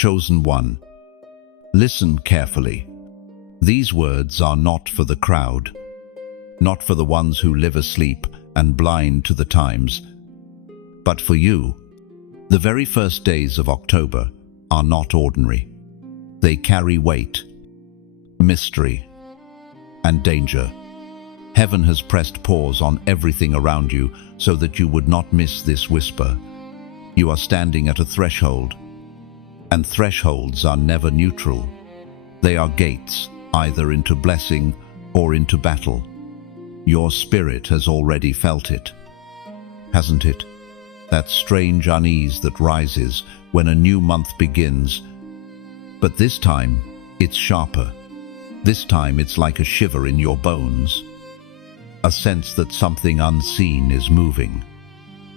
Chosen one, listen carefully. These words are not for the crowd, not for the ones who live asleep and blind to the times, but for you. The very first days of October are not ordinary. They carry weight, mystery, and danger. Heaven has pressed pause on everything around you so that you would not miss this whisper. You are standing at a threshold, and thresholds are never neutral. They are gates, either into blessing or into battle. Your spirit has already felt it, hasn't it? That strange unease that rises when a new month begins. But this time, it's sharper. This time it's like a shiver in your bones. A sense that something unseen is moving.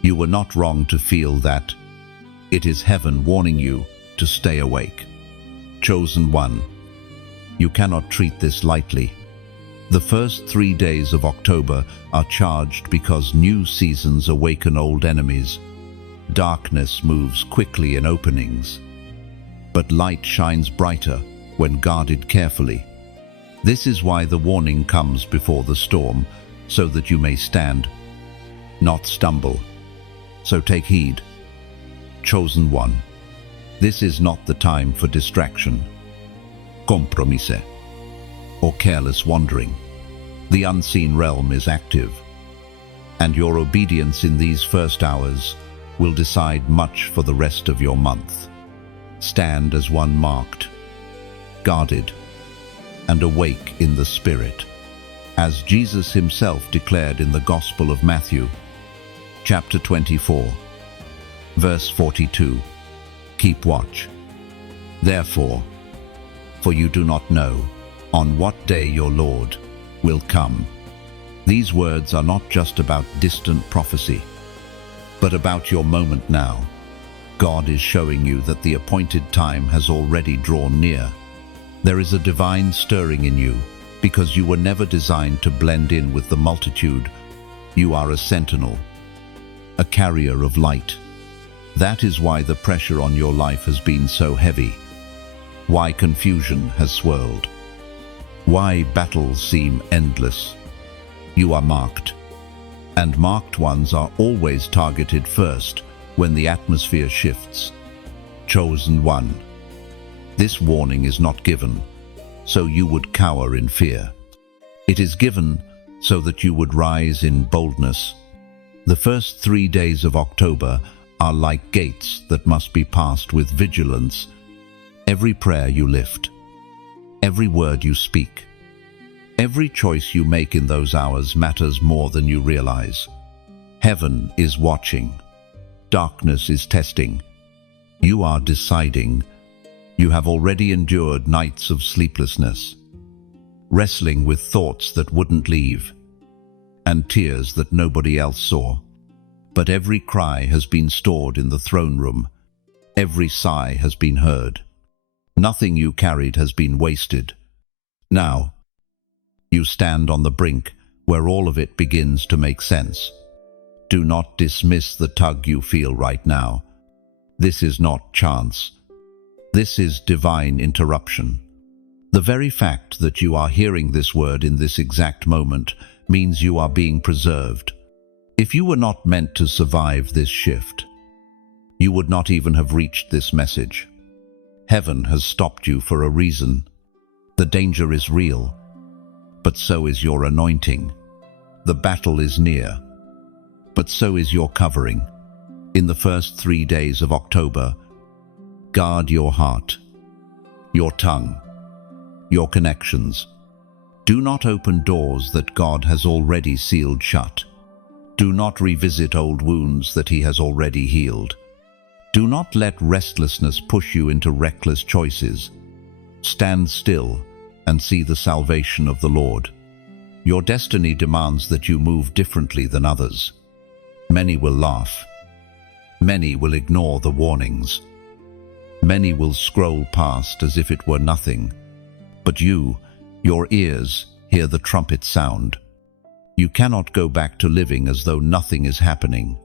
You were not wrong to feel that. It is heaven warning you to stay awake. Chosen one, you cannot treat this lightly. The first 3 days of October are charged because new seasons awaken old enemies. Darkness moves quickly in openings, but light shines brighter when guarded carefully. This is why the warning comes before the storm, so that you may stand, not stumble. So take heed. Chosen one, this is not the time for distraction, compromise, or careless wandering. The unseen realm is active, and your obedience in these first hours will decide much for the rest of your month. Stand as one marked, guarded, and awake in the Spirit, as Jesus himself declared in the Gospel of Matthew, chapter 24, verse 42. Keep watch. Therefore, for you do not know on what day your Lord will come. These words are not just about distant prophecy, but about your moment now. God is showing you that the appointed time has already drawn near. There is a divine stirring in you, because you were never designed to blend in with the multitude. You are a sentinel, a carrier of light. That is why the pressure on your life has been so heavy, why confusion has swirled, why battles seem endless. You are marked, and marked ones are always targeted first when the atmosphere shifts. Chosen one, this warning is not given so you would cower in fear. It is given so that you would rise in boldness. The first 3 days of October are like gates that must be passed with vigilance. Every prayer you lift, every word you speak, every choice you make in those hours matters more than you realize. Heaven is watching. Darkness is testing. You are deciding. You have already endured nights of sleeplessness, wrestling with thoughts that wouldn't leave, and tears that nobody else saw. But every cry has been stored in the throne room. Every sigh has been heard. Nothing you carried has been wasted. Now, you stand on the brink where all of it begins to make sense. Do not dismiss the tug you feel right now. This is not chance. This is divine interruption. The very fact that you are hearing this word in this exact moment means you are being preserved. If you were not meant to survive this shift, you would not even have reached this message. Heaven has stopped you for a reason. The danger is real, but so is your anointing. The battle is near, but so is your covering. In the first 3 days of October, guard your heart, your tongue, your connections. Do not open doors that God has already sealed shut. Do not revisit old wounds that He has already healed. Do not let restlessness push you into reckless choices. Stand still and see the salvation of the Lord. Your destiny demands that you move differently than others. Many will laugh. Many will ignore the warnings. Many will scroll past as if it were nothing. But you, your ears, hear the trumpet sound. You cannot go back to living as though nothing is happening.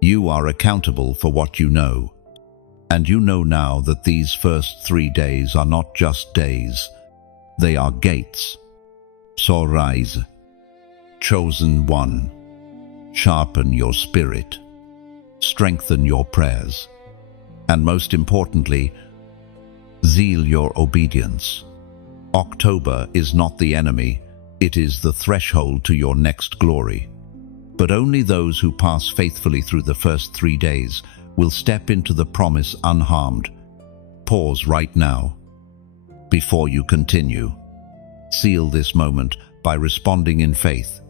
You are accountable for what you know, And you know now that these first 3 days are not just days, they are gates. So rise, chosen one, sharpen your spirit, strengthen your prayers, and most importantly, zeal your obedience. October is not the enemy, it is the threshold to your next glory. But only those who pass faithfully through the first 3 days will step into the promise unharmed. Pause right now. Before you continue, seal this moment by responding in faith.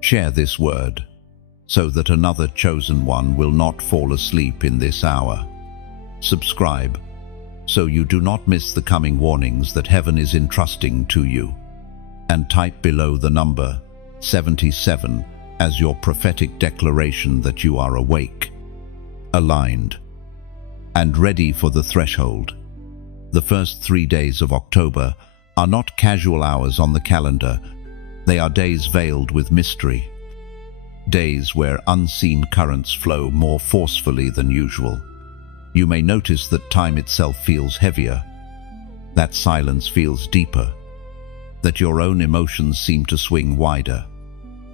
Share this word, so that another chosen one will not fall asleep in this hour. Subscribe, so you do not miss the coming warnings that heaven is entrusting to you. And type below the number 77 as your prophetic declaration that you are awake, aligned, and ready for the threshold. The first 3 days of October are not casual hours on the calendar. They are days veiled with mystery. Days where unseen currents flow more forcefully than usual. You may notice that time itself feels heavier, that silence feels deeper, that your own emotions seem to swing wider.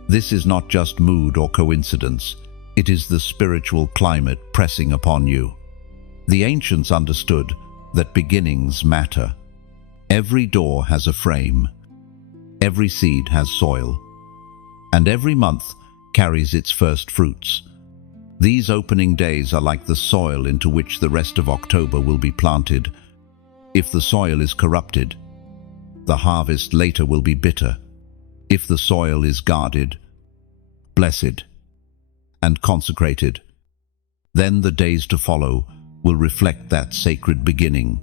This is not just mood or coincidence, it is the spiritual climate pressing upon you. The ancients understood that beginnings matter. Every door has a frame, every seed has soil, and every month carries its first fruits. These opening days are like the soil into which the rest of October will be planted. If the soil is corrupted, the harvest later will be bitter. If the soil is guarded, blessed, and consecrated, then the days to follow will reflect that sacred beginning.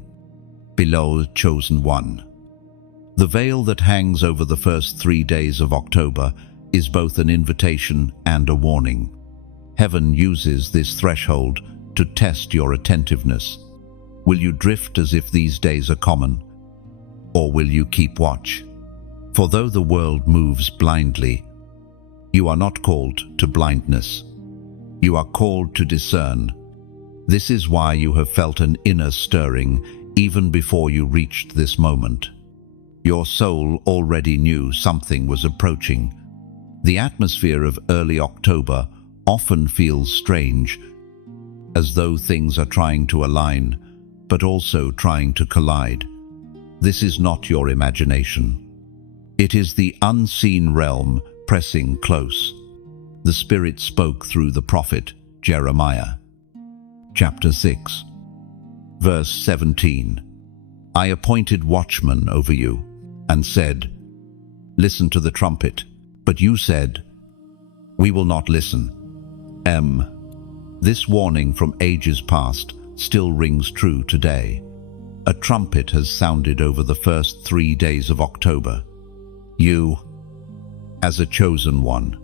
Below, chosen one. The veil that hangs over the first 3 days of October is both an invitation and a warning. Heaven uses this threshold to test your attentiveness. Will you drift as if these days are common, or will you keep watch? For though the world moves blindly, you are not called to blindness. You are called to discern. This is why you have felt an inner stirring even before you reached this moment. Your soul already knew something was approaching. The atmosphere of early October often feels strange, as though things are trying to align, but also trying to collide. This is not your imagination. It is the unseen realm pressing close. The Spirit spoke through the prophet Jeremiah. Chapter 6, verse 17. I appointed watchmen over you, and said, listen to the trumpet. But you said, we will not listen. This warning from ages past still rings true today. A trumpet has sounded over the first 3 days of October. You, as a chosen one,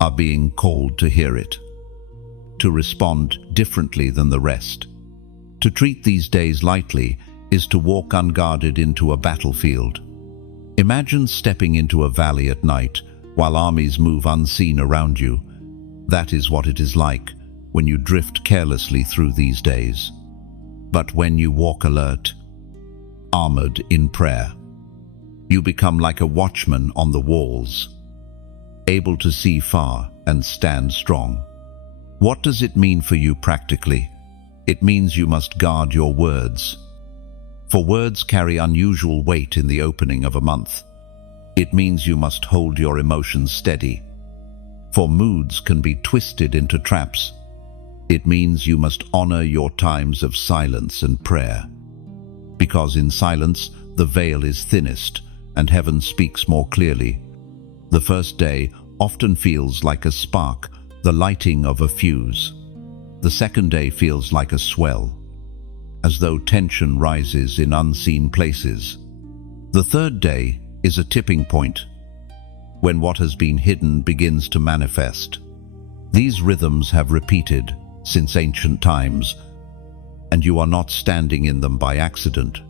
are being called to hear it, to respond differently than the rest. To treat these days lightly is to walk unguarded into a battlefield. Imagine stepping into a valley at night while armies move unseen around you. That is what it is like when you drift carelessly through these days. But when you walk alert, armored in prayer, you become like a watchman on the walls, able to see far and stand strong. What does it mean for you practically? It means you must guard your words. For words carry unusual weight in the opening of a month. It means you must hold your emotions steady, for moods can be twisted into traps. It means you must honor your times of silence and prayer, because in silence the veil is thinnest and heaven speaks more clearly. The first day often feels like a spark, the lighting of a fuse. The second day feels like a swell, as though tension rises in unseen places. The third day is a tipping point, when what has been hidden begins to manifest. These rhythms have repeated since ancient times, and you are not standing in them by accident.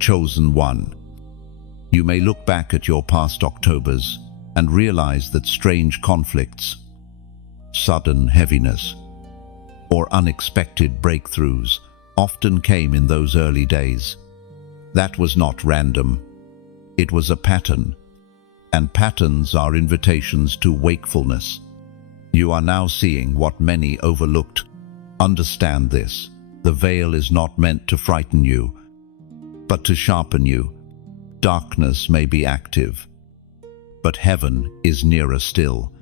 Chosen one. You may look back at your past Octobers and realize that strange conflicts, sudden heaviness, or unexpected breakthroughs often came in those early days. That was not random. It was a pattern, and patterns are invitations to wakefulness. You are now seeing what many overlooked. Understand this: the veil is not meant to frighten you, but to sharpen you. Darkness may be active, but heaven is nearer still.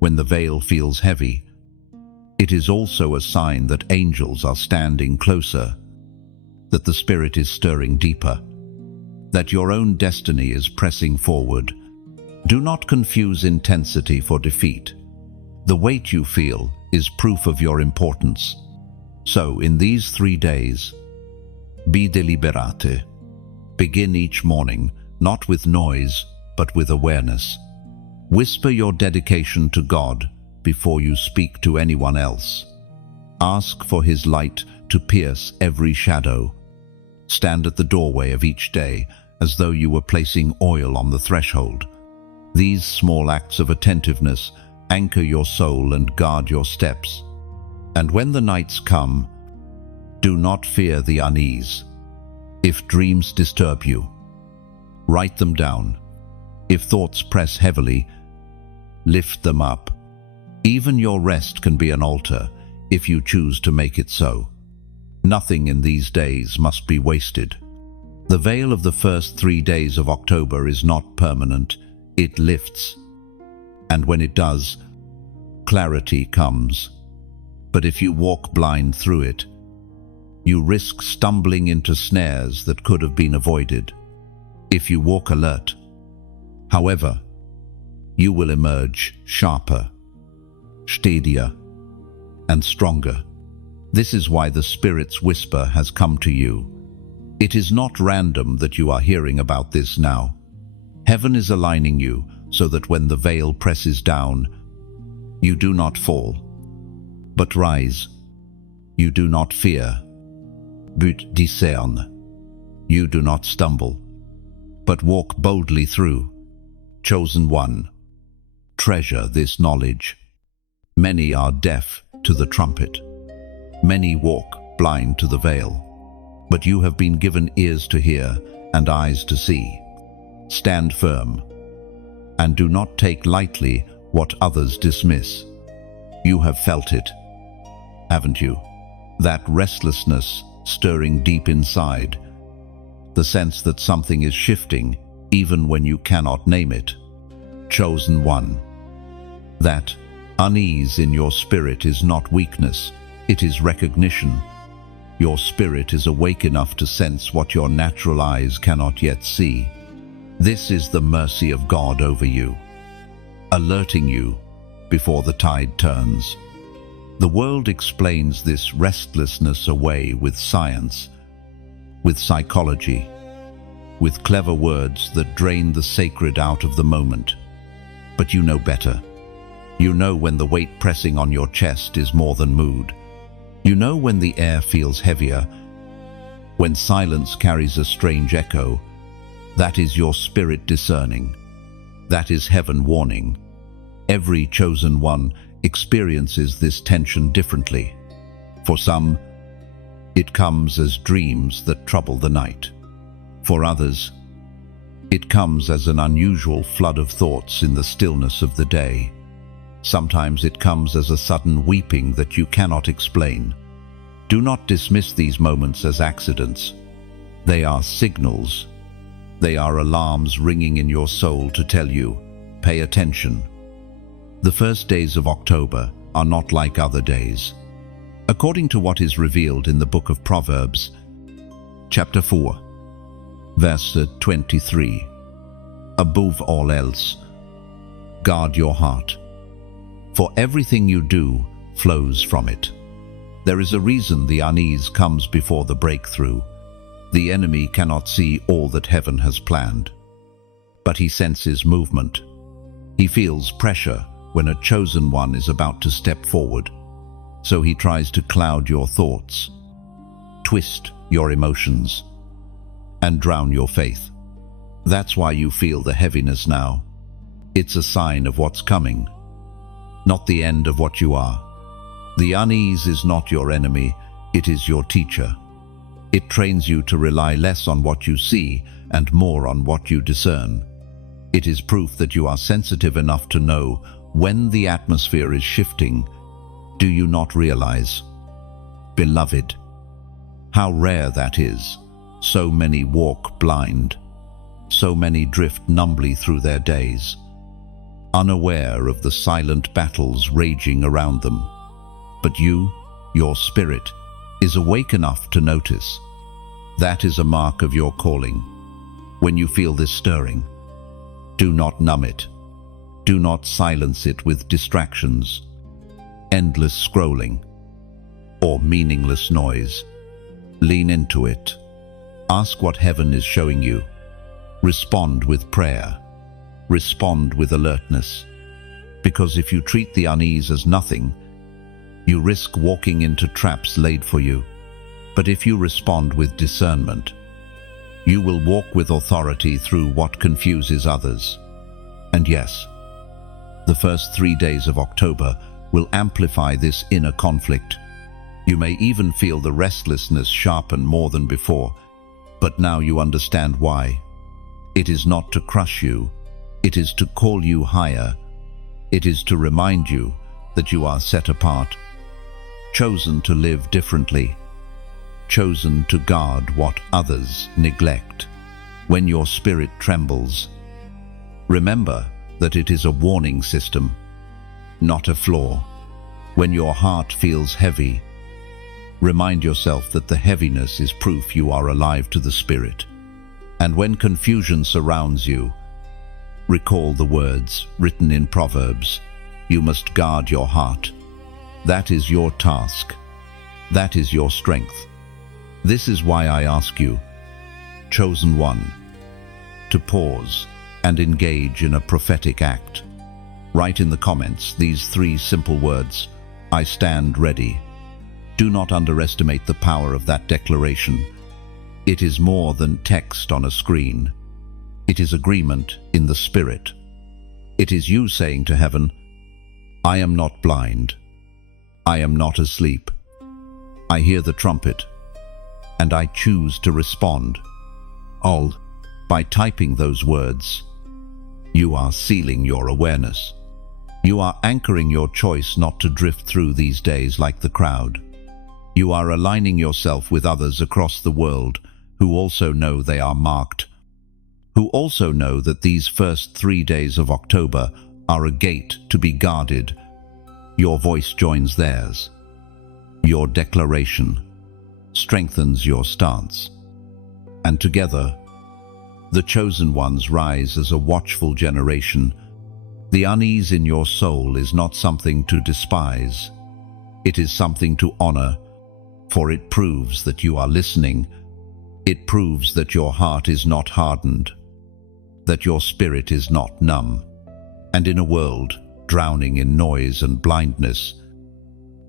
When the veil feels heavy, it is also a sign that angels are standing closer, that the Spirit is stirring deeper, that your own destiny is pressing forward. Do not confuse intensity for defeat. The weight you feel is proof of your importance. So, in these 3 days, be deliberate. Begin each morning, not with noise, but with awareness. Whisper your dedication to God before you speak to anyone else. Ask for His light to pierce every shadow. Stand at the doorway of each day as though you were placing oil on the threshold. These small acts of attentiveness anchor your soul and guard your steps. And when the nights come, do not fear the unease. If dreams disturb you, write them down. If thoughts press heavily, lift them up. Even your rest can be an altar if you choose to make it so. Nothing in these days must be wasted. The veil of the first 3 days of October is not permanent. It lifts. And when it does, clarity comes. But if you walk blind through it, you risk stumbling into snares that could have been avoided. If you walk alert, however, you will emerge sharper, steadier, and stronger. This is why the Spirit's whisper has come to you. It is not random that you are hearing about this now. Heaven is aligning you so that when the veil presses down, you do not fall, but rise. You do not fear, but discern. You do not stumble, but walk boldly through. Chosen one, treasure this knowledge. Many are deaf to the trumpet. Many walk blind to the veil. But you have been given ears to hear and eyes to see. Stand firm, and do not take lightly what others dismiss. You have felt it, haven't you? That restlessness stirring deep inside, the sense that something is shifting even when you cannot name it. Chosen one, that unease in your spirit is not weakness, it is recognition. Your spirit is awake enough to sense what your natural eyes cannot yet see. This is the mercy of God over you, alerting you before the tide turns. The world explains this restlessness away with science, with psychology, with clever words that drain the sacred out of the moment. But you know better. You know when the weight pressing on your chest is more than mood. You know when the air feels heavier, when silence carries a strange echo. That is your spirit discerning. That is heaven warning. Every chosen one experiences this tension differently. For some, it comes as dreams that trouble the night. For others, it comes as an unusual flood of thoughts in the stillness of the day. Sometimes it comes as a sudden weeping that you cannot explain. Do not dismiss these moments as accidents. They are signals. They are alarms ringing in your soul to tell you, pay attention. The first days of October are not like other days. According to what is revealed in the book of Proverbs, chapter 4, verse 23, above all else, guard your heart, for everything you do flows from it. There is a reason the unease comes before the breakthrough. The enemy cannot see all that heaven has planned, but he senses movement. He feels pressure when a chosen one is about to step forward. So he tries to cloud your thoughts, twist your emotions, and drown your faith. That's why you feel the heaviness now. It's a sign of what's coming, not the end of what you are. The unease is not your enemy, it is your teacher. It trains you to rely less on what you see and more on what you discern. It is proof that you are sensitive enough to know when the atmosphere is shifting. Do you not realize? Beloved, how rare that is. So many walk blind. So many drift numbly through their days, unaware of the silent battles raging around them. But you, your spirit, is awake enough to notice. That is a mark of your calling. When you feel this stirring, do not numb it. Do not silence it with distractions, endless scrolling, or meaningless noise. Lean into it. Ask what heaven is showing you. Respond with prayer. Respond with alertness. Because if you treat the unease as nothing, you risk walking into traps laid for you. But if you respond with discernment, you will walk with authority through what confuses others. And yes, the first 3 days of October will amplify this inner conflict. You may even feel the restlessness sharpen more than before, but now you understand why. It is not to crush you, it is to call you higher. It is to remind you that you are set apart, chosen to live differently, chosen to guard what others neglect. When your spirit trembles, remember that it is a warning system, not a flaw. When your heart feels heavy, remind yourself that the heaviness is proof you are alive to the Spirit. And when confusion surrounds you, recall the words written in Proverbs, you must guard your heart. That is your task. That is your strength. This is why I ask you, chosen one, to pause and engage in a prophetic act. Write in the comments these 3 simple words: I stand ready. Do not underestimate the power of that declaration. It is more than text on a screen. It is agreement in the Spirit. It is you saying to heaven, I am not blind. I am not asleep. I hear the trumpet, and I choose to respond. All by typing those words, you are sealing your awareness. You are anchoring your choice not to drift through these days like the crowd. You are aligning yourself with others across the world who also know they are marked, who also know that these first 3 days of October are a gate to be guarded. Your voice joins theirs. Your declaration strengthens your stance. And together, the chosen ones rise as a watchful generation. The unease in your soul is not something to despise. It is something to honor, for it proves that you are listening. It proves that your heart is not hardened, that your spirit is not numb. And in a world drowning in noise and blindness,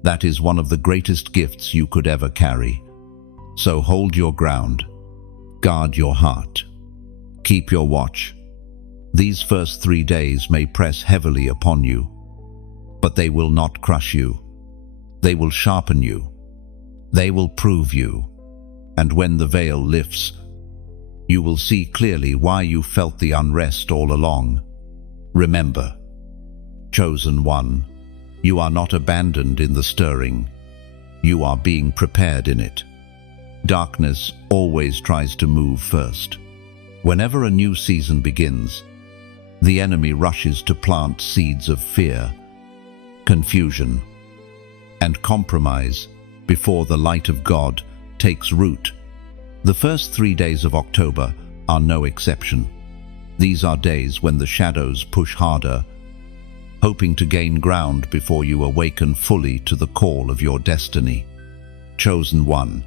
that is one of the greatest gifts you could ever carry. So hold your ground, guard your heart, keep your watch. These first 3 days may press heavily upon you, but they will not crush you. They will sharpen you. They will prove you. And when the veil lifts, you will see clearly why you felt the unrest all along. Remember, chosen one, you are not abandoned in the stirring. You are being prepared in it. Darkness always tries to move first. Whenever a new season begins, the enemy rushes to plant seeds of fear, confusion, and compromise before the light of God takes root. The first 3 days of October are no exception. These are days when the shadows push harder, hoping to gain ground before you awaken fully to the call of your destiny. Chosen one,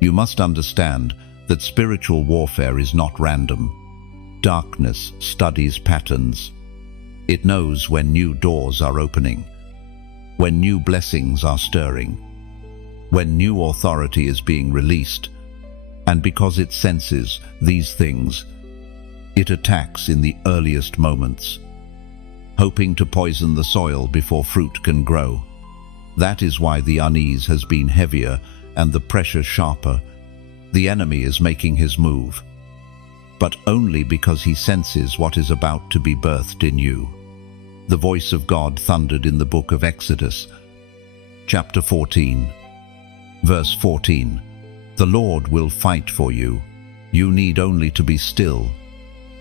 you must understand that spiritual warfare is not random. Darkness studies patterns. It knows when new doors are opening, when new blessings are stirring, when new authority is being released, and because it senses these things, it attacks in the earliest moments, hoping to poison the soil before fruit can grow. That is why the unease has been heavier and the pressure sharper. The enemy is making his move, but only because he senses what is about to be birthed in you. The voice of God thundered in the book of Exodus, chapter 14, verse 14. The Lord will fight for you. You need only to be still.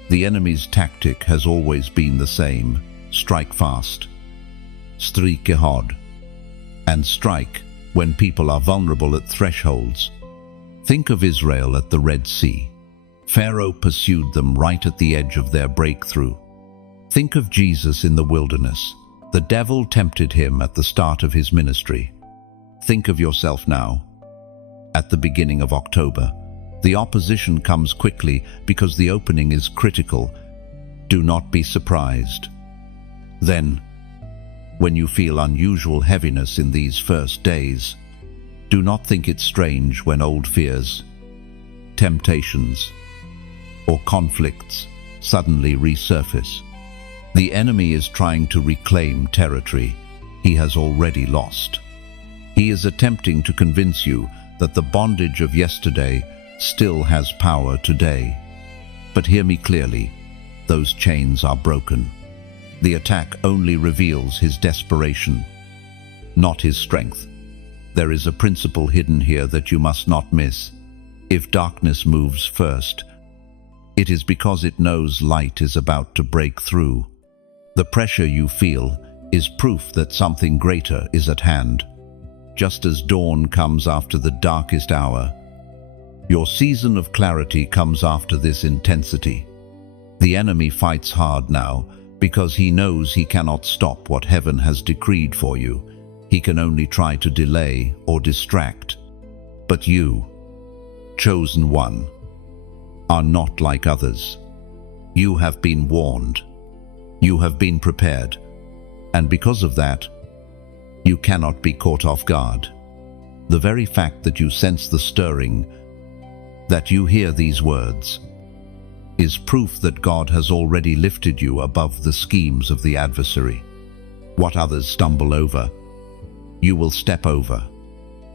The enemy's tactic has always been the same. Strike fast. Stryke hard. And strike when people are vulnerable at thresholds. Think of Israel at the Red Sea. Pharaoh pursued them right at the edge of their breakthrough. Think of Jesus in the wilderness. The devil tempted him at the start of his ministry. Think of yourself now. At the beginning of October, the opposition comes quickly because the opening is critical. Do not be surprised. Then, when you feel unusual heaviness in these first days, do not think it strange when old fears, temptations, or conflicts suddenly resurface. The enemy is trying to reclaim territory he has already lost. He is attempting to convince you that the bondage of yesterday still has power today. But hear me clearly, those chains are broken. The attack only reveals his desperation, not his strength. There is a principle hidden here that you must not miss. If darkness moves first, it is because it knows light is about to break through. The pressure you feel is proof that something greater is at hand. Just as dawn comes after the darkest hour, your season of clarity comes after this intensity. The enemy fights hard now because he knows he cannot stop what heaven has decreed for you. He can only try to delay or distract. But you, chosen one, are not like others. You have been warned. You have been prepared. And because of that, you cannot be caught off guard. The very fact that you sense the stirring, that you hear these words, is proof that God has already lifted you above the schemes of the adversary. What others stumble over, you will step over.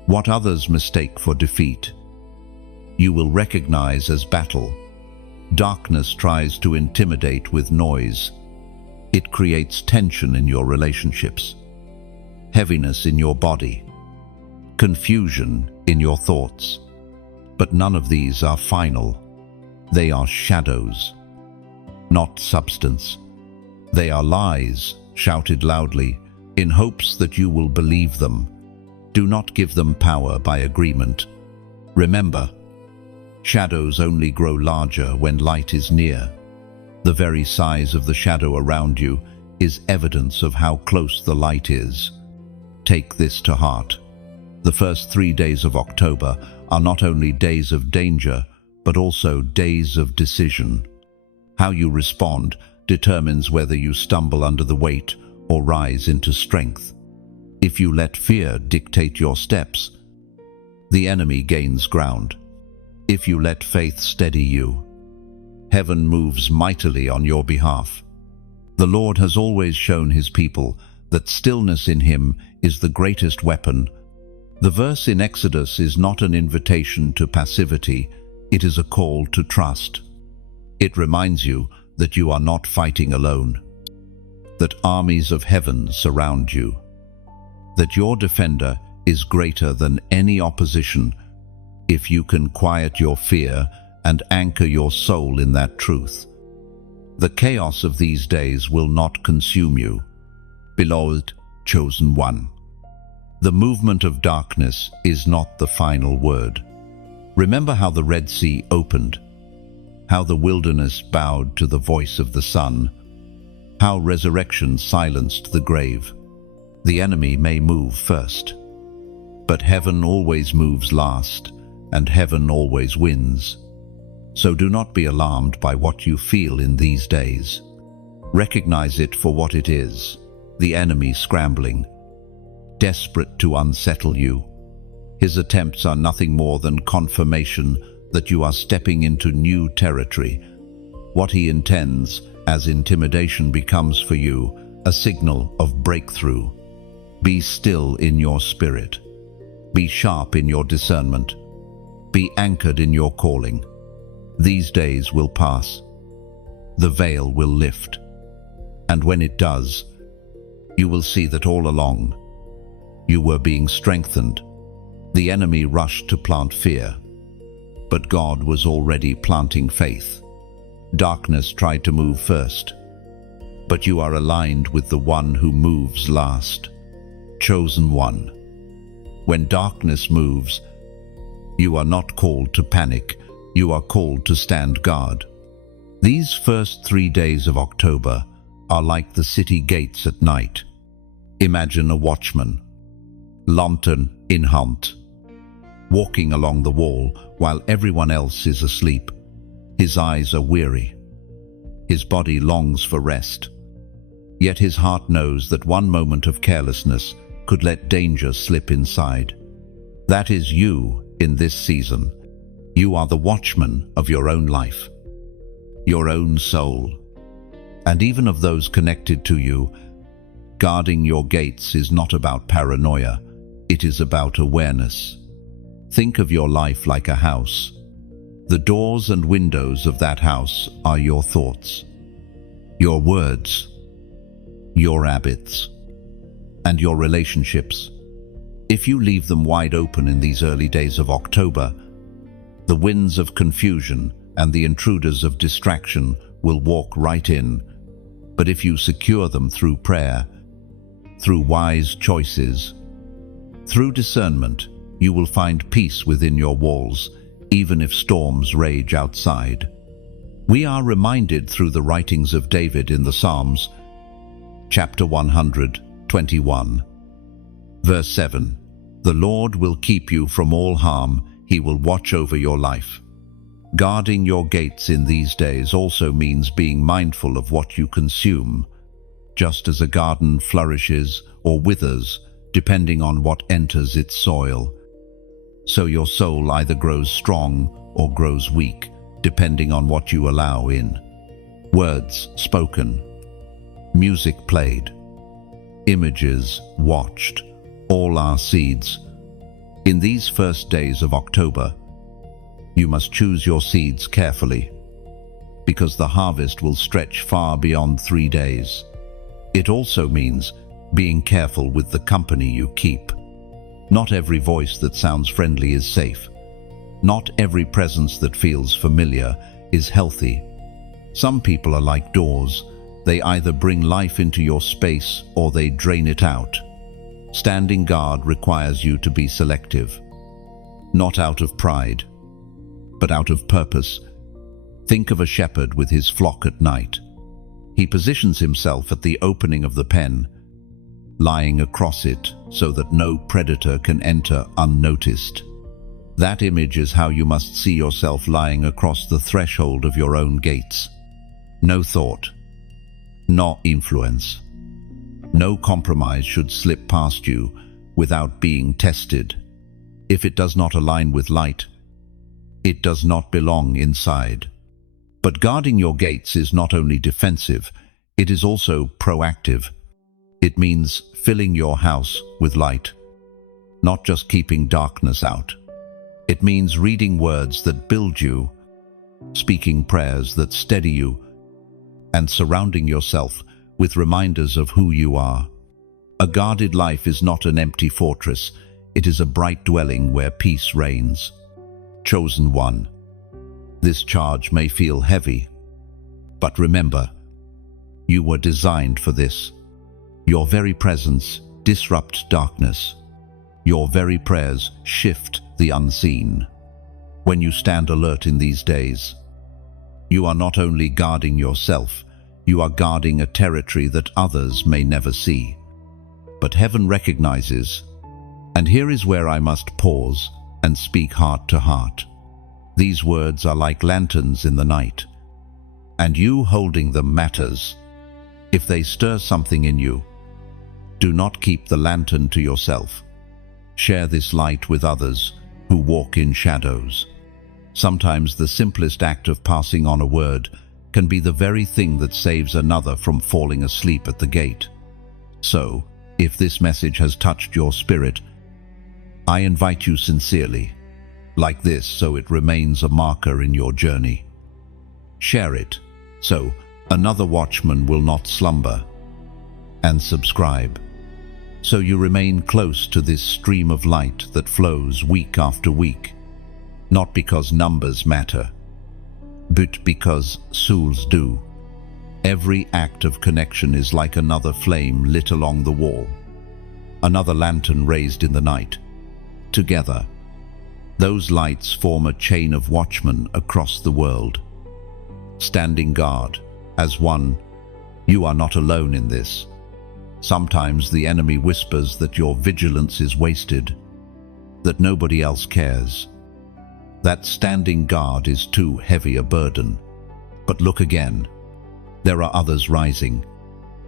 What others mistake for defeat, you will recognize as battle. Darkness tries to intimidate with noise. It creates tension in your relationships, heaviness in your body, confusion in your thoughts. But none of these are final. They are shadows, not substance. They are lies shouted loudly in hopes that you will believe them. Do not give them power by agreement. Remember, shadows only grow larger when light is near. The very size of the shadow around you is evidence of how close the light is. Take this to heart. The first 3 days of October are not only days of danger, but also days of decision. How you respond determines whether you stumble under the weight or rise into strength. If you let fear dictate your steps, the enemy gains ground. If you let faith steady you, heaven moves mightily on your behalf. The Lord has always shown his people that stillness in him is the greatest weapon. The verse in Exodus is not an invitation to passivity, it is a call to trust. It reminds you that you are not fighting alone, that armies of heaven surround you, that your defender is greater than any opposition. If you can quiet your fear and anchor your soul in that truth, the chaos of these days will not consume you. Beloved, chosen one, the movement of darkness is not the final word. Remember how the Red Sea opened, how the wilderness bowed to the voice of the sun, how resurrection silenced the grave. The enemy may move first, but heaven always moves last, and heaven always wins. So do not be alarmed by what you feel in these days. Recognize it for what it is, the enemy scrambling, desperate to unsettle you. His attempts are nothing more than confirmation that you are stepping into new territory. What he intends as intimidation becomes for you a signal of breakthrough. Be still in your spirit. Be sharp in your discernment. Be anchored in your calling. These days will pass. The veil will lift. And when it does, you will see that all along, you were being strengthened. The enemy rushed to plant fear, but God was already planting faith. Darkness tried to move first, but you are aligned with the one who moves last. Chosen one. When darkness moves, you are not called to panic, you are called to stand guard. These first 3 days of October are like the city gates at night. Imagine a watchman, lantern in hand, walking along the wall while everyone else is asleep. His eyes are weary. His body longs for rest. Yet his heart knows that one moment of carelessness could let danger slip inside. That is you in this season. You are the watchman of your own life, your own soul, and even of those connected to you. Guarding your gates is not about paranoia, it is about awareness. Think of your life like a house. The doors and windows of that house are your thoughts, your words, your habits, and your relationships. If you leave them wide open in these early days of October, the winds of confusion and the intruders of distraction will walk right in. But if you secure them through prayer, through wise choices, through discernment, you will find peace within your walls, even if storms rage outside. We are reminded through the writings of David in the Psalms, chapter 121, verse 7, "The Lord will keep you from all harm, He will watch over your life." Guarding your gates in these days also means being mindful of what you consume. Just as a garden flourishes or withers depending on what enters its soil, so your soul either grows strong or grows weak depending on what you allow in. Words spoken, music played, images watched, all are seeds. In these first days of October, you must choose your seeds carefully, because the harvest will stretch far beyond 3 days. It also means being careful with the company you keep. Not every voice that sounds friendly is safe. Not every presence that feels familiar is healthy. Some people are like doors. They either bring life into your space or they drain it out. Standing guard requires you to be selective, not out of pride, but out of purpose. Think of a shepherd with his flock at night. He positions himself at the opening of the pen, lying across it so that no predator can enter unnoticed. That image is how you must see yourself lying across the threshold of your own gates. No thought, no influence, no compromise should slip past you without being tested. If it does not align with light, it does not belong inside. But guarding your gates is not only defensive, it is also proactive. It means filling your house with light, not just keeping darkness out. It means reading words that build you, speaking prayers that steady you, and surrounding yourself with reminders of who you are. A guarded life is not an empty fortress, it is a bright dwelling where peace reigns. Chosen one. This charge may feel heavy, but remember, you were designed for this. Your very presence disrupts darkness. Your very prayers shift the unseen. When you stand alert in these days, you are not only guarding yourself, you are guarding a territory that others may never see. But heaven recognizes, and here is where I must pause and speak heart to heart. These words are like lanterns in the night, and you holding them matters. If they stir something in you, do not keep the lantern to yourself. Share this light with others who walk in shadows. Sometimes the simplest act of passing on a word can be the very thing that saves another from falling asleep at the gate. So, If this message has touched your spirit, I invite you sincerely, like this, so it remains a marker in your journey. Share it, so another watchman will not slumber. And subscribe, so you remain close to this stream of light that flows week after week, not because numbers matter, but because souls do. Every act of connection is like another flame lit along the wall, another lantern raised in the night. Together, those lights form a chain of watchmen across the world, standing guard as one. You are not alone in this. Sometimes the enemy whispers that your vigilance is wasted, that nobody else cares, that standing guard is too heavy a burden. But look again. There are others rising.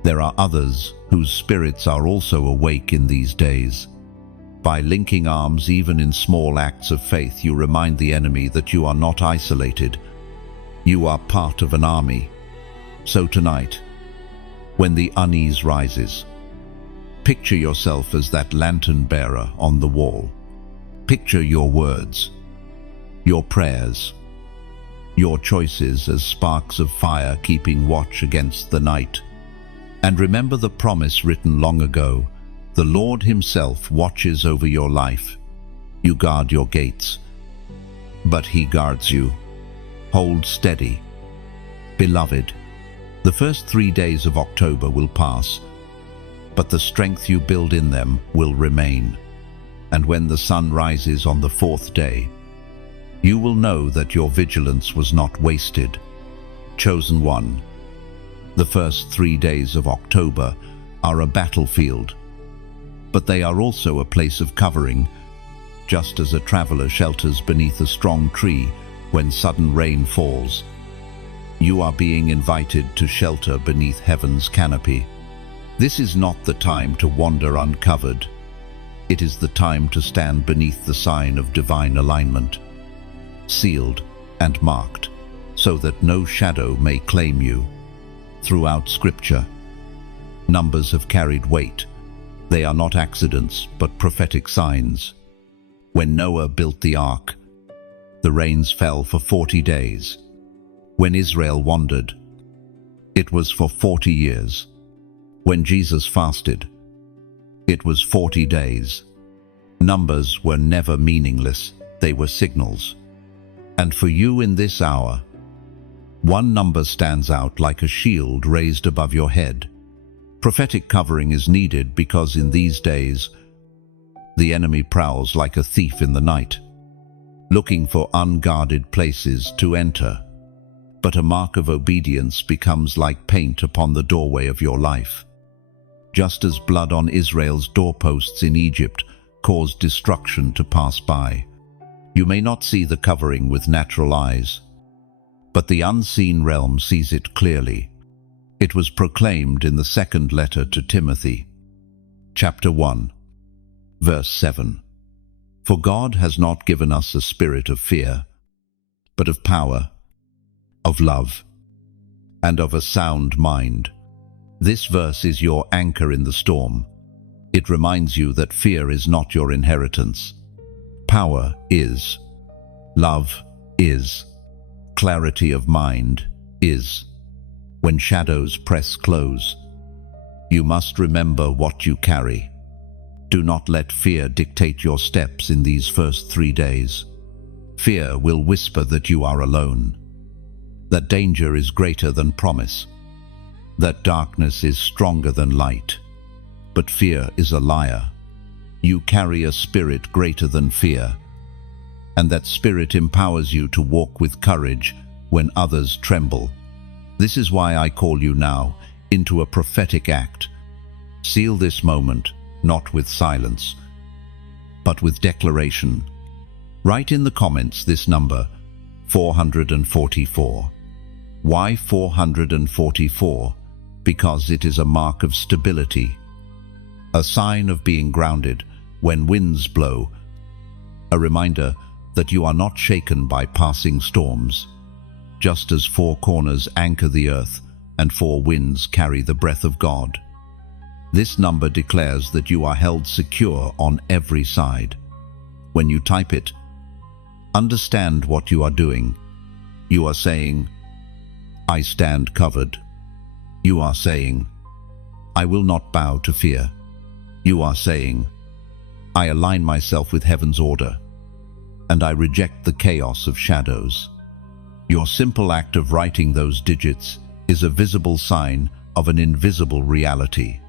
There are others whose spirits are also awake in these days. By linking arms even in small acts of faith, you remind the enemy that you are not isolated. You are part of an army. So tonight, when the unease rises, picture yourself as that lantern bearer on the wall. Picture your words, your prayers, your choices as sparks of fire keeping watch against the night. And remember the promise written long ago: the Lord Himself watches over your life. You guard your gates, but He guards you. Hold steady. Beloved, the first 3 days of October will pass, but the strength you build in them will remain. And when the sun rises on the 4th day, you will know that your vigilance was not wasted. Chosen one, the first 3 days of October are a battlefield, but they are also a place of covering, just as a traveler shelters beneath a strong tree when sudden rain falls. You are being invited to shelter beneath heaven's canopy. This is not the time to wander uncovered. It is the time to stand beneath the sign of divine alignment, sealed and marked, so that no shadow may claim you. Throughout Scripture, numbers have carried weight. They are not accidents, but prophetic signs. When Noah built the ark, the rains fell for 40 days. When Israel wandered, it was for 40 years. When Jesus fasted, it was 40 days. Numbers were never meaningless, they were signals. And for you in this hour, one number stands out like a shield raised above your head. Prophetic covering is needed because in these days, the enemy prowls like a thief in the night, looking for unguarded places to enter. But a mark of obedience becomes like paint upon the doorway of your life. Just as blood on Israel's doorposts in Egypt caused destruction to pass by, you may not see the covering with natural eyes, but the unseen realm sees it clearly. It was proclaimed in the second letter to Timothy, chapter 1, verse 7. For God has not given us a spirit of fear, but of power, of love, and of a sound mind. This verse is your anchor in the storm. It reminds you that fear is not your inheritance. Power is. Love is. Clarity of mind is. When shadows press close, you must remember what you carry. Do not let fear dictate your steps in these first 3 days. Fear will whisper that you are alone, that danger is greater than promise, that darkness is stronger than light. But fear is a liar. You carry a spirit greater than fear, and that spirit empowers you to walk with courage when others tremble. This is why I call you now into a prophetic act. Seal this moment, not with silence, but with declaration. Write in the comments this number, 444. Why 444? Because it is a mark of stability, a sign of being grounded when winds blow, a reminder that you are not shaken by passing storms. Just as 4 corners anchor the earth and 4 winds carry the breath of God, This number declares that you are held secure on every side. When you type it, understand what you are doing. You are saying, I stand covered. You are saying, I will not bow to fear. You are saying, I align myself with heaven's order, and I reject the chaos of shadows. Your simple act of writing those digits is a visible sign of an invisible reality.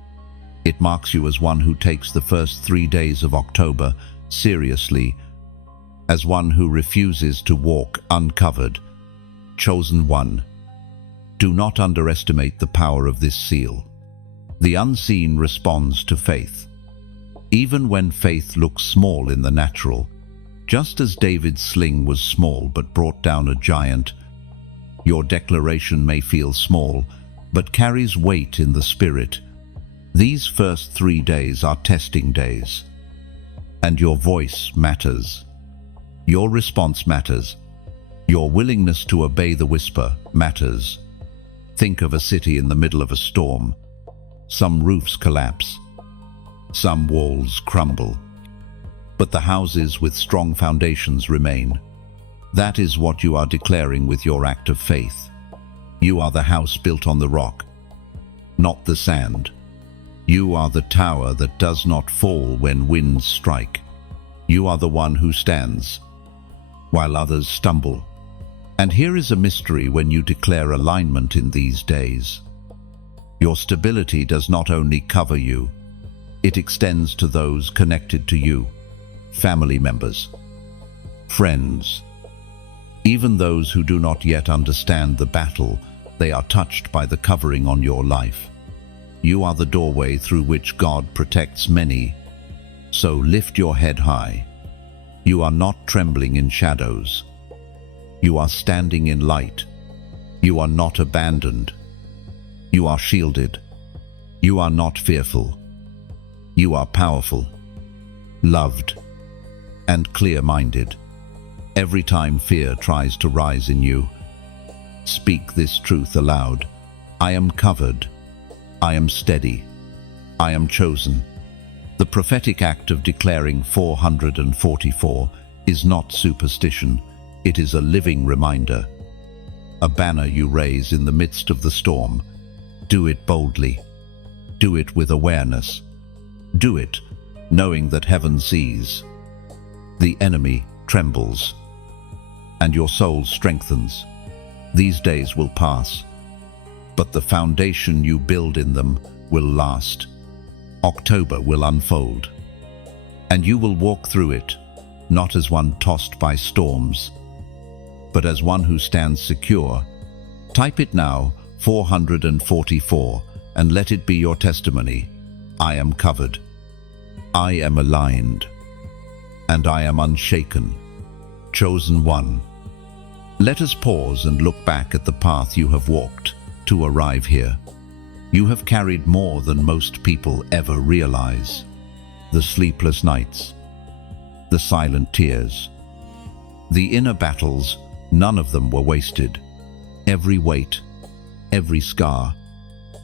It marks you as one who takes the first 3 days of October seriously, as one who refuses to walk uncovered. Chosen one. Do not underestimate the power of this seal. The unseen responds to faith. Even when faith looks small in the natural, just as David's sling was small but brought down a giant, your declaration may feel small, but carries weight in the spirit. These first 3 days are testing days, and your voice matters. Your response matters. Your willingness to obey the whisper matters. Think of a city in the middle of a storm. Some roofs collapse. Some walls crumble. But the houses with strong foundations remain. That is what you are declaring with your act of faith. You are the house built on the rock, not the sand. You are the tower that does not fall when winds strike. You are the one who stands, while others stumble. And here is a mystery when you declare alignment in these days. Your stability does not only cover you, it extends to those connected to you, family members, friends. Even those who do not yet understand the battle, they are touched by the covering on your life. You are the doorway through which God protects many. So lift your head high. You are not trembling in shadows. You are standing in light. You are not abandoned. You are shielded. You are not fearful. You are powerful, loved, and clear-minded. Every time fear tries to rise in you, speak this truth aloud. I am covered. I am steady. I am chosen. The prophetic act of declaring 444 is not superstition. It is a living reminder. A banner you raise in the midst of the storm. Do it boldly. Do it with awareness. Do it knowing that heaven sees. The enemy trembles, and your soul strengthens. These days will pass, but the foundation you build in them will last. October will unfold, and you will walk through it, not as one tossed by storms, but as one who stands secure. Type it now, 444, and let it be your testimony. I am covered. I am aligned. And I am unshaken. Chosen one. Let us pause and look back at the path you have walked to arrive here. You have carried more than most people ever realize. The sleepless nights, the silent tears, the inner battles, none of them were wasted. Every weight, every scar,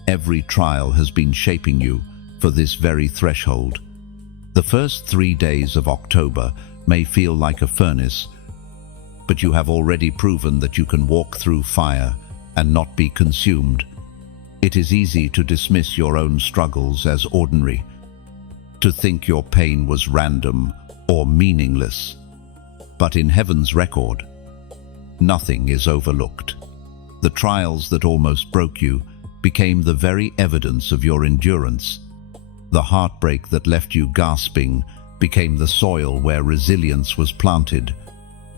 every trial has been shaping you for this very threshold. The first 3 days of October may feel like a furnace, but you have already proven that you can walk through fire and not be consumed. It is easy to dismiss your own struggles as ordinary, to think your pain was random or meaningless. But in heaven's record, nothing is overlooked. The trials that almost broke you became the very evidence of your endurance. The heartbreak that left you gasping became the soil where resilience was planted.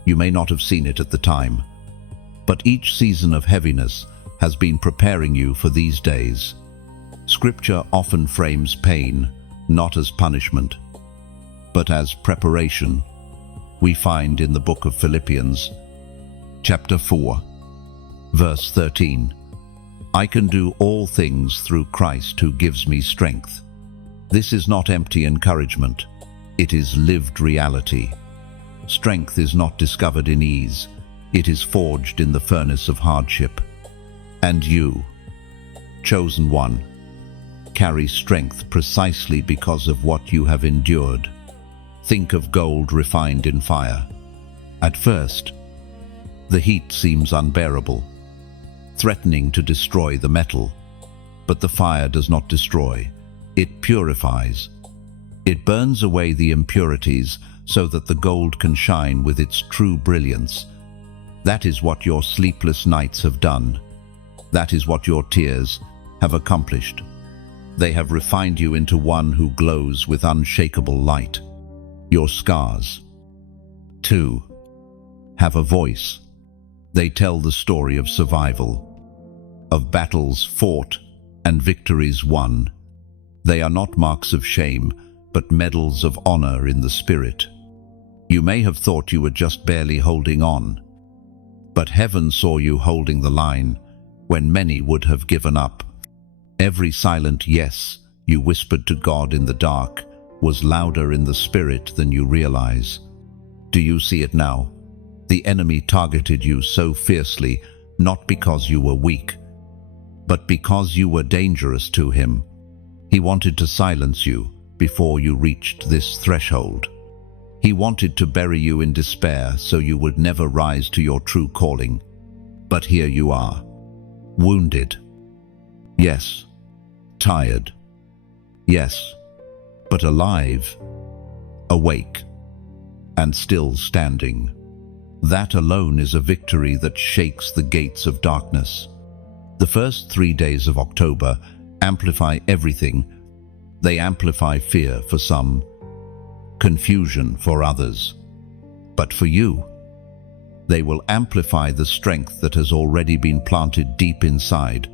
You may not have seen it at the time, but each season of heaviness has been preparing you for these days. Scripture often frames pain not as punishment, but as preparation. We find in the book of Philippians, chapter 4, verse 13, I can do all things through Christ who gives me strength. This is not empty encouragement. It is lived reality. Strength is not discovered in ease. It is forged in the furnace of hardship. And you, chosen one, carry strength precisely because of what you have endured. Think of gold refined in fire. At first, the heat seems unbearable, threatening to destroy the metal. But the fire does not destroy. It purifies. It burns away the impurities so that the gold can shine with its true brilliance. That is what your sleepless nights have done. That is what your tears have accomplished. They have refined you into one who glows with unshakable light. Your scars, too, have a voice. They tell the story of survival, of battles fought and victories won. They are not marks of shame, but medals of honor in the spirit. You may have thought you were just barely holding on, but heaven saw you holding the line when many would have given up. Every silent yes you whispered to God in the dark was louder in the spirit than you realize. Do you see it now? The enemy targeted you so fiercely, not because you were weak, but because you were dangerous to him. He wanted to silence you before you reached this threshold. He wanted to bury you in despair so you would never rise to your true calling. But here you are, wounded. Yes, tired. Yes, but alive, awake, and still standing. That alone is a victory that shakes the gates of darkness. The first 3 days of October amplify everything. They amplify fear for some, confusion for others. But for you, they will amplify the strength that has already been planted deep inside.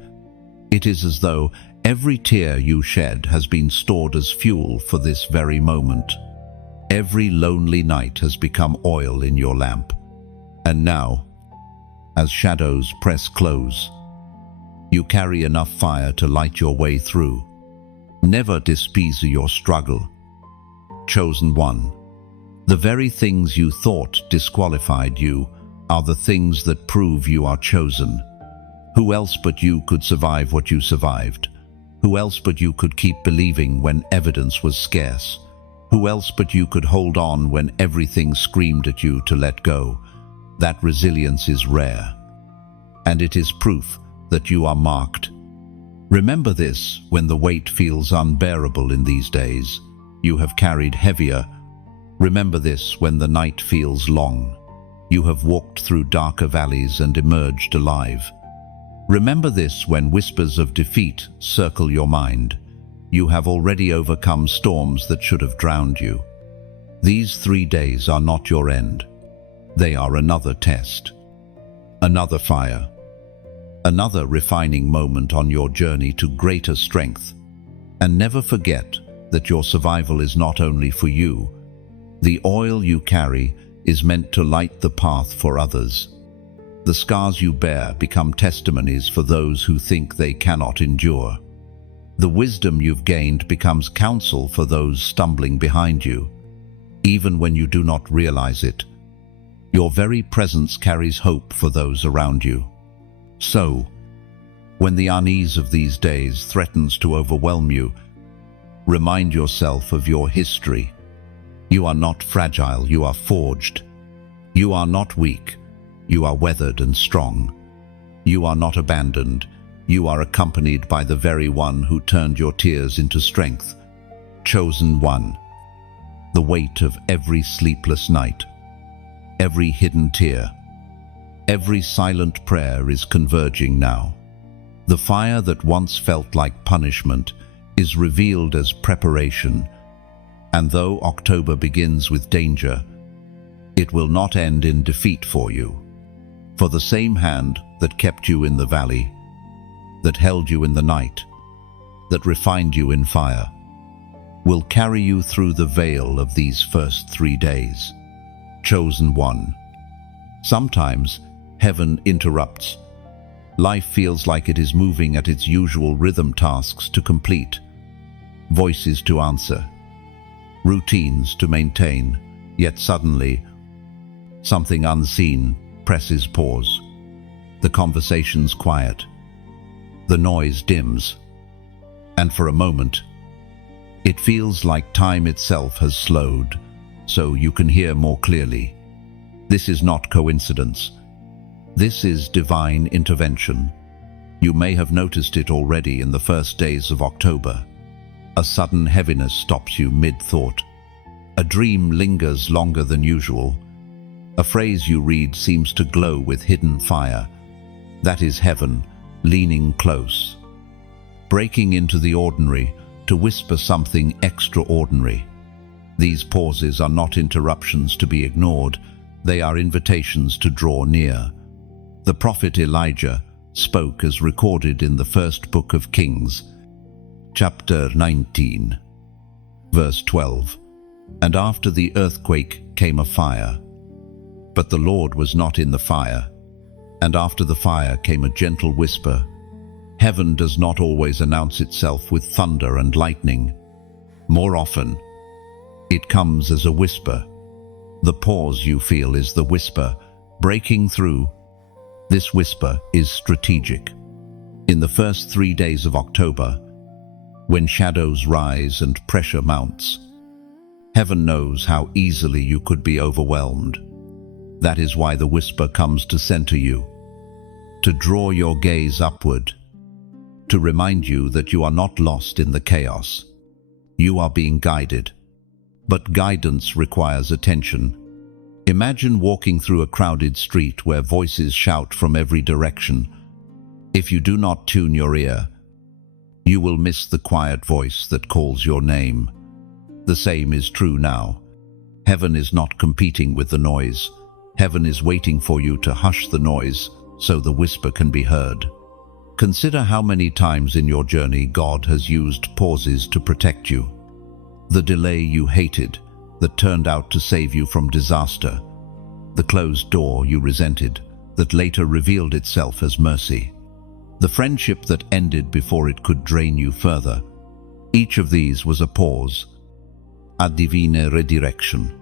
It is as though every tear you shed has been stored as fuel for this very moment. Every lonely night has become oil in your lamp. And now, as shadows press close, you carry enough fire to light your way through. Never despise your struggle. Chosen one. The very things you thought disqualified you are the things that prove you are chosen. Who else but you could survive what you survived? Who else but you could keep believing when evidence was scarce? Who else but you could hold on when everything screamed at you to let go? That resilience is rare, and it is proof that you are marked. Remember this when the weight feels unbearable in these days. You have carried heavier. Remember this when the night feels long. You have walked through darker valleys and emerged alive. Remember this when whispers of defeat circle your mind. You have already overcome storms that should have drowned you. These 3 days are not your end. They are another test, another fire, another refining moment on your journey to greater strength. And never forget that your survival is not only for you. The oil you carry is meant to light the path for others. The scars you bear become testimonies for those who think they cannot endure. The wisdom you've gained becomes counsel for those stumbling behind you. Even when you do not realize it, your very presence carries hope for those around you. So, when the unease of these days threatens to overwhelm you, remind yourself of your history. You are not fragile, you are forged. You are not weak, you are weathered and strong. You are not abandoned, you are accompanied by the very one who turned your tears into strength. Chosen one. The weight of every sleepless night, every hidden tear, every silent prayer is converging now. The fire that once felt like punishment is revealed as preparation, and though October begins with danger, it will not end in defeat for you. For the same hand that kept you in the valley, that held you in the night, that refined you in fire, will carry you through the veil of these first 3 days. Chosen one. Sometimes heaven interrupts. Life feels like it is moving at its usual rhythm, tasks to complete, voices to answer, routines to maintain, yet suddenly something unseen presses pause. The conversation's quiet. The noise dims. And for a moment, it feels like time itself has slowed, so you can hear more clearly. This is not coincidence. This is divine intervention. You may have noticed it already in the first days of October. A sudden heaviness stops you mid-thought. A dream lingers longer than usual. A phrase you read seems to glow with hidden fire. That is heaven, leaning close, breaking into the ordinary to whisper something extraordinary. These pauses are not interruptions to be ignored. They are invitations to draw near. The prophet Elijah spoke as recorded in the first book of Kings, chapter 19, verse 12. And after the earthquake came a fire, but the Lord was not in the fire. And after the fire came a gentle whisper. Heaven does not always announce itself with thunder and lightning. More often, it comes as a whisper. The pause you feel is the whisper, breaking through. This whisper is strategic. In the first 3 days of October, when shadows rise and pressure mounts, heaven knows how easily you could be overwhelmed. That is why the whisper comes to center you, to draw your gaze upward, to remind you that you are not lost in the chaos. You are being guided, but guidance requires attention. Imagine walking through a crowded street where voices shout from every direction. If you do not tune your ear, you will miss the quiet voice that calls your name. The same is true now. Heaven is not competing with the noise. Heaven is waiting for you to hush the noise so the whisper can be heard. Consider how many times in your journey God has used pauses to protect you. The delay you hated that turned out to save you from disaster. The closed door you resented that later revealed itself as mercy. The friendship that ended before it could drain you further. Each of these was a pause, a divine redirection.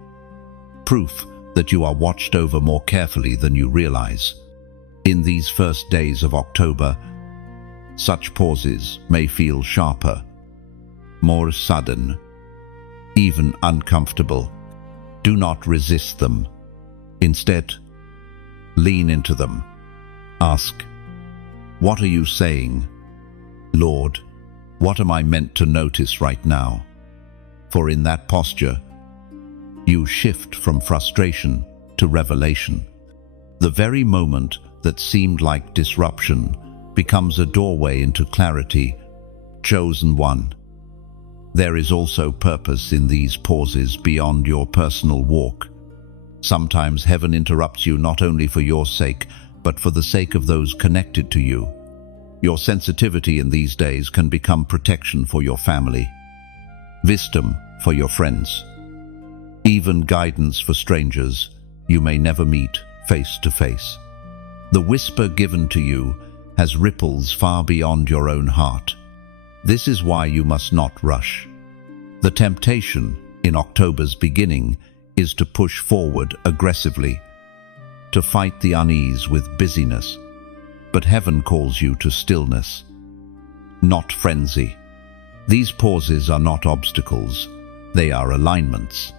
Proof that you are watched over more carefully than you realize. In these first days of October, such pauses may feel sharper, more sudden, even uncomfortable. Do not resist them. Instead, lean into them. Ask, what are you saying? Lord, what am I meant to notice right now? For in that posture, you shift from frustration to revelation. The very moment that seemed like disruption becomes a doorway into clarity. Chosen one. There is also purpose in these pauses beyond your personal walk. Sometimes heaven interrupts you not only for your sake, but for the sake of those connected to you. Your sensitivity in these days can become protection for your family, wisdom for your friends, even guidance for strangers you may never meet face to face. The whisper given to you has ripples far beyond your own heart. This is why you must not rush. The temptation in October's beginning is to push forward aggressively, to fight the unease with busyness. But heaven calls you to stillness, not frenzy. These pauses are not obstacles, they are alignments.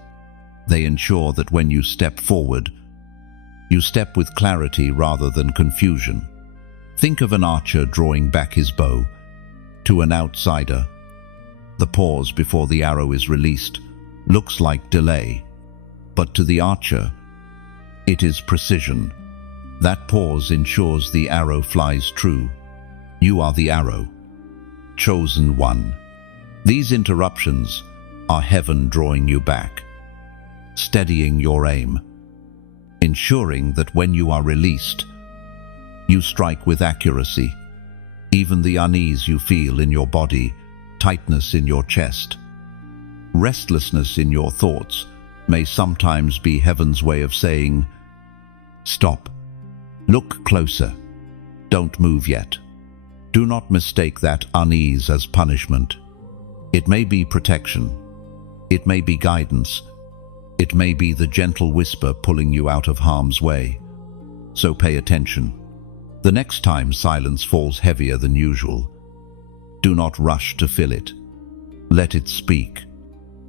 They ensure that when you step forward, you step with clarity rather than confusion. Think of an archer drawing back his bow. To an outsider, the pause before the arrow is released looks like delay, but to the archer, it is precision. That pause ensures the arrow flies true. You are the arrow, chosen one. These interruptions are heaven drawing you back, steadying your aim, ensuring that when you are released, you strike with accuracy. Even the unease you feel in your body, tightness in your chest, restlessness in your thoughts may sometimes be heaven's way of saying, stop, look closer, don't move yet. Do not mistake that unease as punishment. It may be protection, it may be guidance, it may be the gentle whisper pulling you out of harm's way. So pay attention. The next time silence falls heavier than usual, Do not rush to fill it. Let it speak.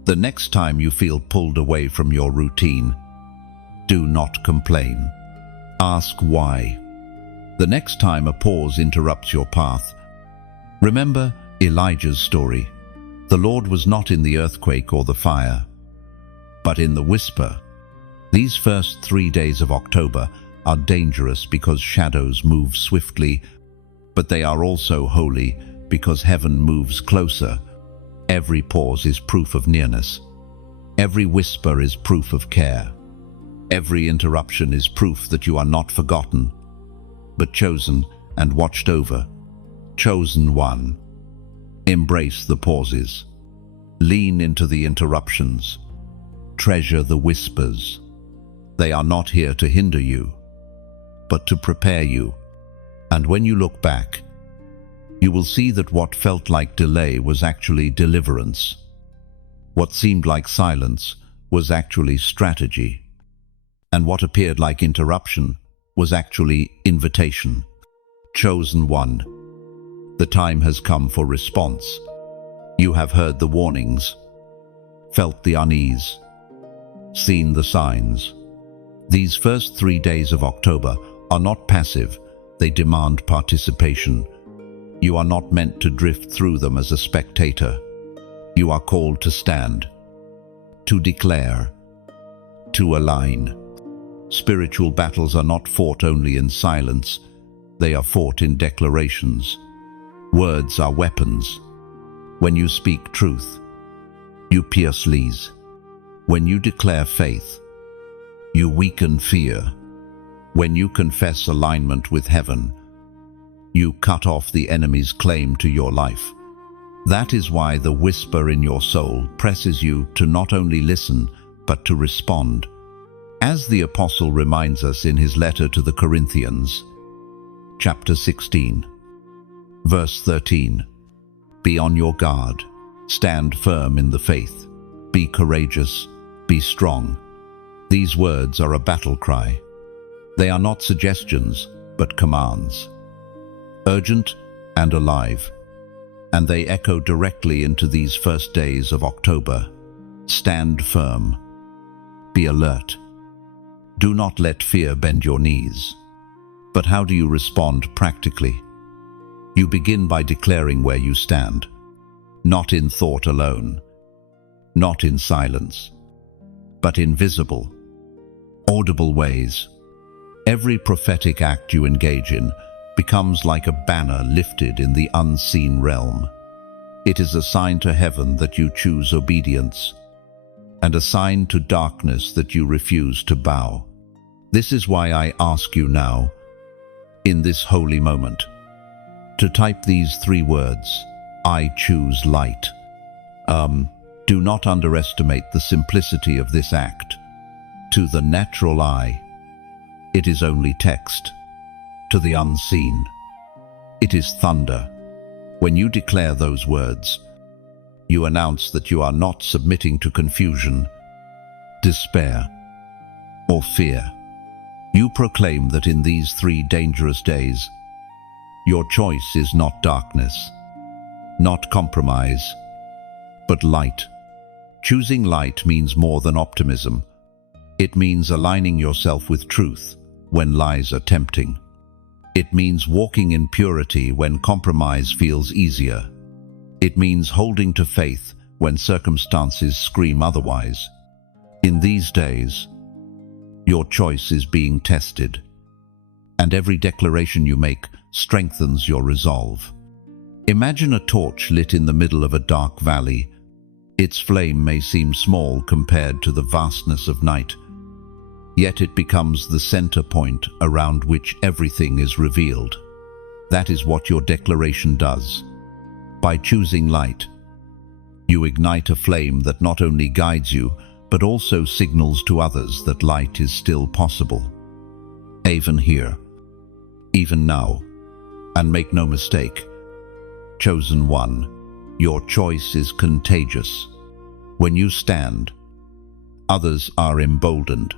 The next time you feel pulled away from your routine, do not complain. Ask why. The next time a pause interrupts your path, remember Elijah's story. The Lord was not in the earthquake or the fire, but in the whisper. These first 3 days of October are dangerous because shadows move swiftly, but they are also holy because heaven moves closer. Every pause is proof of nearness. Every whisper is proof of care. Every interruption is proof that you are not forgotten, but chosen and watched over. Chosen one. Embrace the pauses. Lean into the interruptions. Treasure the whispers. They are not here to hinder you, but to prepare you. And when you look back, you will see that what felt like delay was actually deliverance. What seemed like silence was actually strategy. And what appeared like interruption was actually invitation. Chosen one. The time has come for response. You have heard the warnings, felt the unease, seen the signs. These first 3 days of October are not passive, they demand participation. You are not meant to drift through them as a spectator. You are called to stand, to declare, to align. Spiritual battles are not fought only in silence, they are fought in declarations. Words are weapons. When you speak truth, you pierce lies. When you declare faith, you weaken fear. When you confess alignment with heaven, you cut off the enemy's claim to your life. That is why the whisper in your soul presses you to not only listen, but to respond. As the apostle reminds us in his letter to the Corinthians, chapter 16, verse 13, be on your guard, stand firm in the faith, be courageous, be strong. These words are a battle cry. They are not suggestions, but commands. Urgent and alive. And they echo directly into these first days of October. Stand firm. Be alert. Do not let fear bend your knees. But how do you respond practically? You begin by declaring where you stand. Not in thought alone. Not in silence. But in visible, audible ways. Every prophetic act you engage in becomes like a banner lifted in the unseen realm. It is a sign to heaven that you choose obedience, and a sign to darkness that you refuse to bow. This is why I ask you now, in this holy moment, to type these 3 words, I choose light. Do not underestimate the simplicity of this act. To the natural eye, it is only text. To the unseen, it is thunder. When you declare those words, you announce that you are not submitting to confusion, despair, or fear. You proclaim that in these 3 dangerous days, your choice is not darkness, not compromise, but light. Choosing light means more than optimism. It means aligning yourself with truth when lies are tempting. It means walking in purity when compromise feels easier. It means holding to faith when circumstances scream otherwise. In these days, your choice is being tested, and every declaration you make strengthens your resolve. Imagine a torch lit in the middle of a dark valley. Its flame may seem small compared to the vastness of night, yet it becomes the center point around which everything is revealed. That is what your declaration does. By choosing light, you ignite a flame that not only guides you, but also signals to others that light is still possible. Even here, even now, and make no mistake, chosen one, your choice is contagious. When you stand, others are emboldened.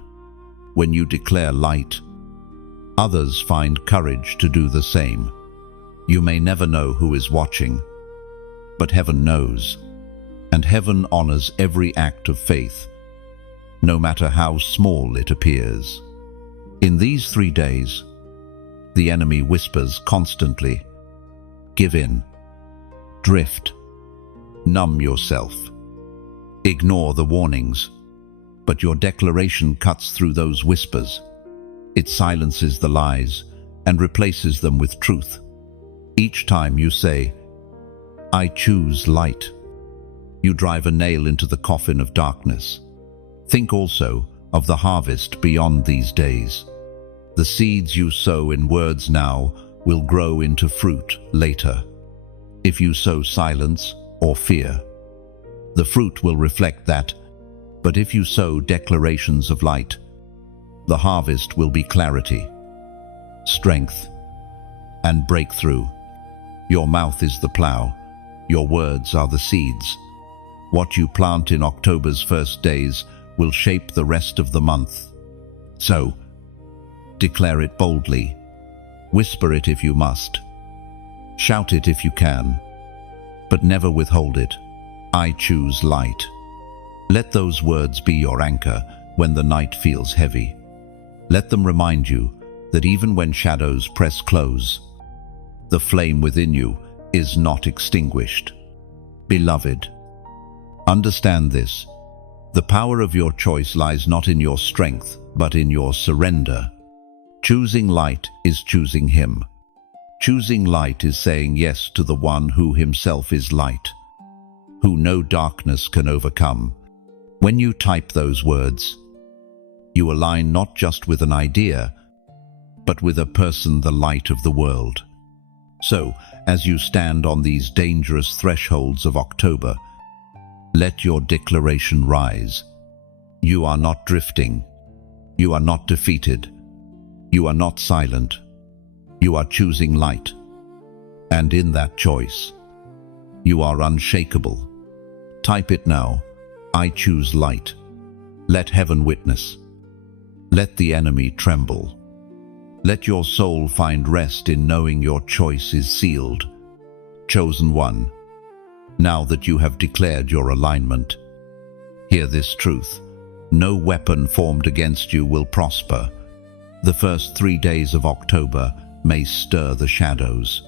When you declare light, others find courage to do the same. You may never know who is watching, but heaven knows, and heaven honors every act of faith, no matter how small it appears. In these 3 days, the enemy whispers constantly, give in, drift, numb yourself, ignore the warnings, but your declaration cuts through those whispers. It silences the lies and replaces them with truth. Each time you say, I choose light, you drive a nail into the coffin of darkness. Think also of the harvest beyond these days. The seeds you sow in words now will grow into fruit later. If you sow silence or fear, the fruit will reflect that. But if you sow declarations of light, the harvest will be clarity, strength, and breakthrough. Your mouth is the plow, your words are the seeds. What you plant in October's first days will shape the rest of the month. So, declare it boldly, whisper it if you must, shout it if you can, but never withhold it. I choose light. Let those words be your anchor when the night feels heavy. Let them remind you that even when shadows press close, the flame within you is not extinguished. Beloved, understand this. The power of your choice lies not in your strength, but in your surrender. Choosing light is choosing Him. Choosing light is saying yes to the one who himself is light, who no darkness can overcome. When you type those words, you align not just with an idea, but with a person, the light of the world. So, as you stand on these dangerous thresholds of October, let your declaration rise. You are not drifting. You are not defeated. You are not silent. You are choosing light. And in that choice, you are unshakable. Type it now. I choose light. Let heaven witness. Let the enemy tremble. Let your soul find rest in knowing your choice is sealed. Chosen one, now that you have declared your alignment, hear this truth. No weapon formed against you will prosper. The first 3 days of October may stir the shadows,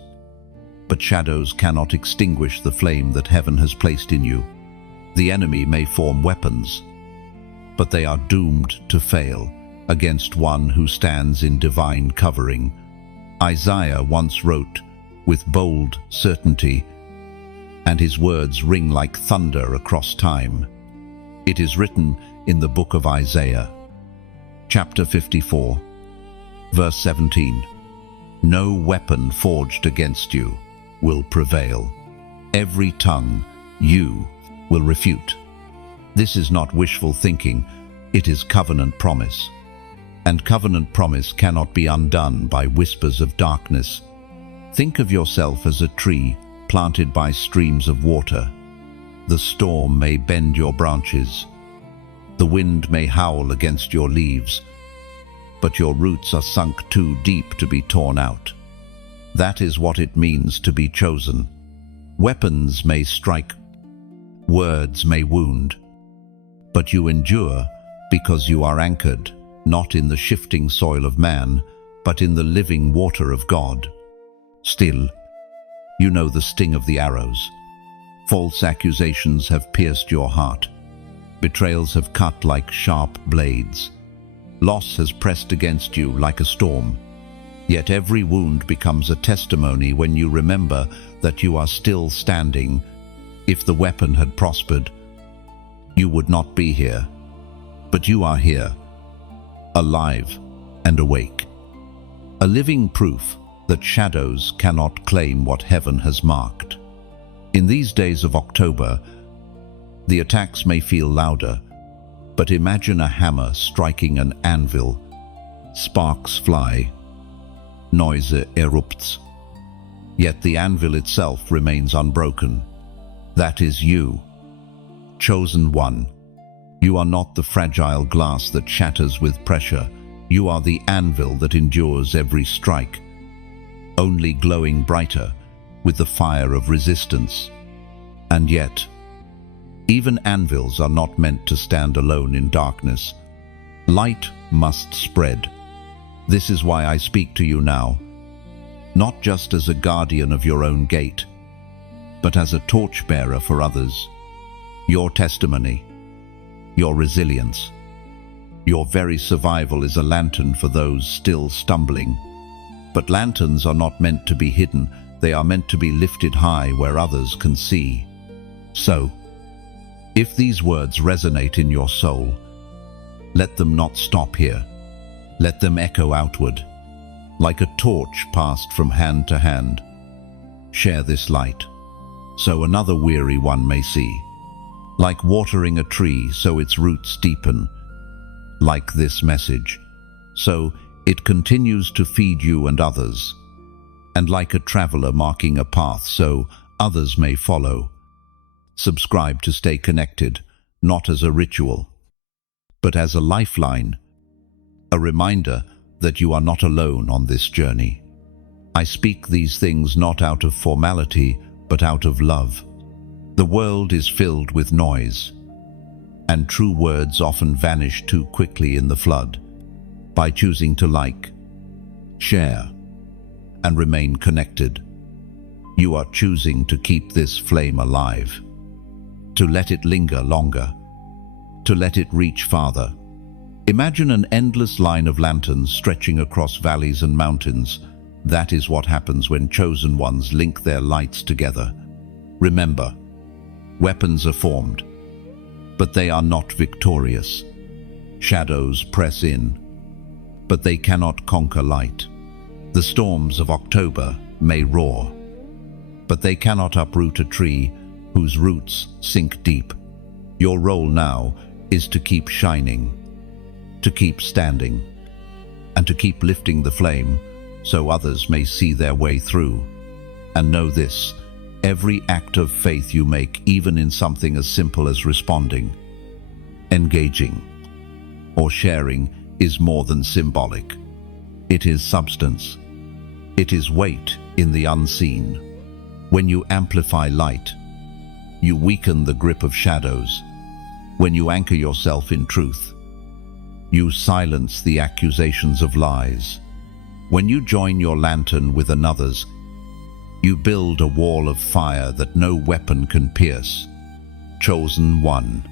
but shadows cannot extinguish the flame that heaven has placed in you. The enemy may form weapons, but they are doomed to fail against one who stands in divine covering. Isaiah once wrote with bold certainty, and his words ring like thunder across time. It is written in the book of Isaiah, chapter 54, verse 17, no weapon forged against you will prevail. Every tongue you will refute. This is not wishful thinking, it is covenant promise. And covenant promise cannot be undone by whispers of darkness. Think of yourself as a tree planted by streams of water. The storm may bend your branches. The wind may howl against your leaves, but your roots are sunk too deep to be torn out. That is what it means to be chosen. Weapons may strike, words may wound, but you endure because you are anchored, not in the shifting soil of man, but in the living water of God. Still, you know the sting of the arrows. False accusations have pierced your heart. Betrayals have cut like sharp blades. Loss has pressed against you like a storm. Yet every wound becomes a testimony when you remember that you are still standing. If the weapon had prospered, you would not be here. But you are here, alive and awake. A living proof that shadows cannot claim what heaven has marked. In these days of October, the attacks may feel louder, but imagine a hammer striking an anvil. Sparks fly, noise erupts, yet the anvil itself remains unbroken. That is you, chosen one. You are not the fragile glass that shatters with pressure. You are the anvil that endures every strike, only glowing brighter with the fire of resistance. And yet, even anvils are not meant to stand alone in darkness. Light must spread. This is why I speak to you now, not just as a guardian of your own gate, but as a torchbearer for others. Your testimony, your resilience, your very survival is a lantern for those still stumbling. But lanterns are not meant to be hidden, they are meant to be lifted high where others can see. So, if these words resonate in your soul, let them not stop here. Let them echo outward, like a torch passed from hand to hand. Share this light, so another weary one may see. Like watering a tree, so its roots deepen. Like this message, so it continues to feed you and others. And like a traveler marking a path, so others may follow. Subscribe to stay connected, not as a ritual, but as a lifeline, a reminder that you are not alone on this journey. I speak these things not out of formality, but out of love. The world is filled with noise, and true words often vanish too quickly in the flood. By choosing to like, share, and remain connected, you are choosing to keep this flame alive, to let it linger longer, to let it reach farther. Imagine an endless line of lanterns stretching across valleys and mountains. That is what happens when chosen ones link their lights together. Remember, weapons are formed, but they are not victorious. Shadows press in, but they cannot conquer light. The storms of October may roar, but they cannot uproot a tree whose roots sink deep. Your role now is to keep shining, to keep standing, and to keep lifting the flame so others may see their way through. And know this, every act of faith you make, even in something as simple as responding, engaging, or sharing, is more than symbolic. It is substance. It is weight in the unseen. When you amplify light, you weaken the grip of shadows. When you anchor yourself in truth, you silence the accusations of lies. When you join your lantern with another's, you build a wall of fire that no weapon can pierce. Chosen one,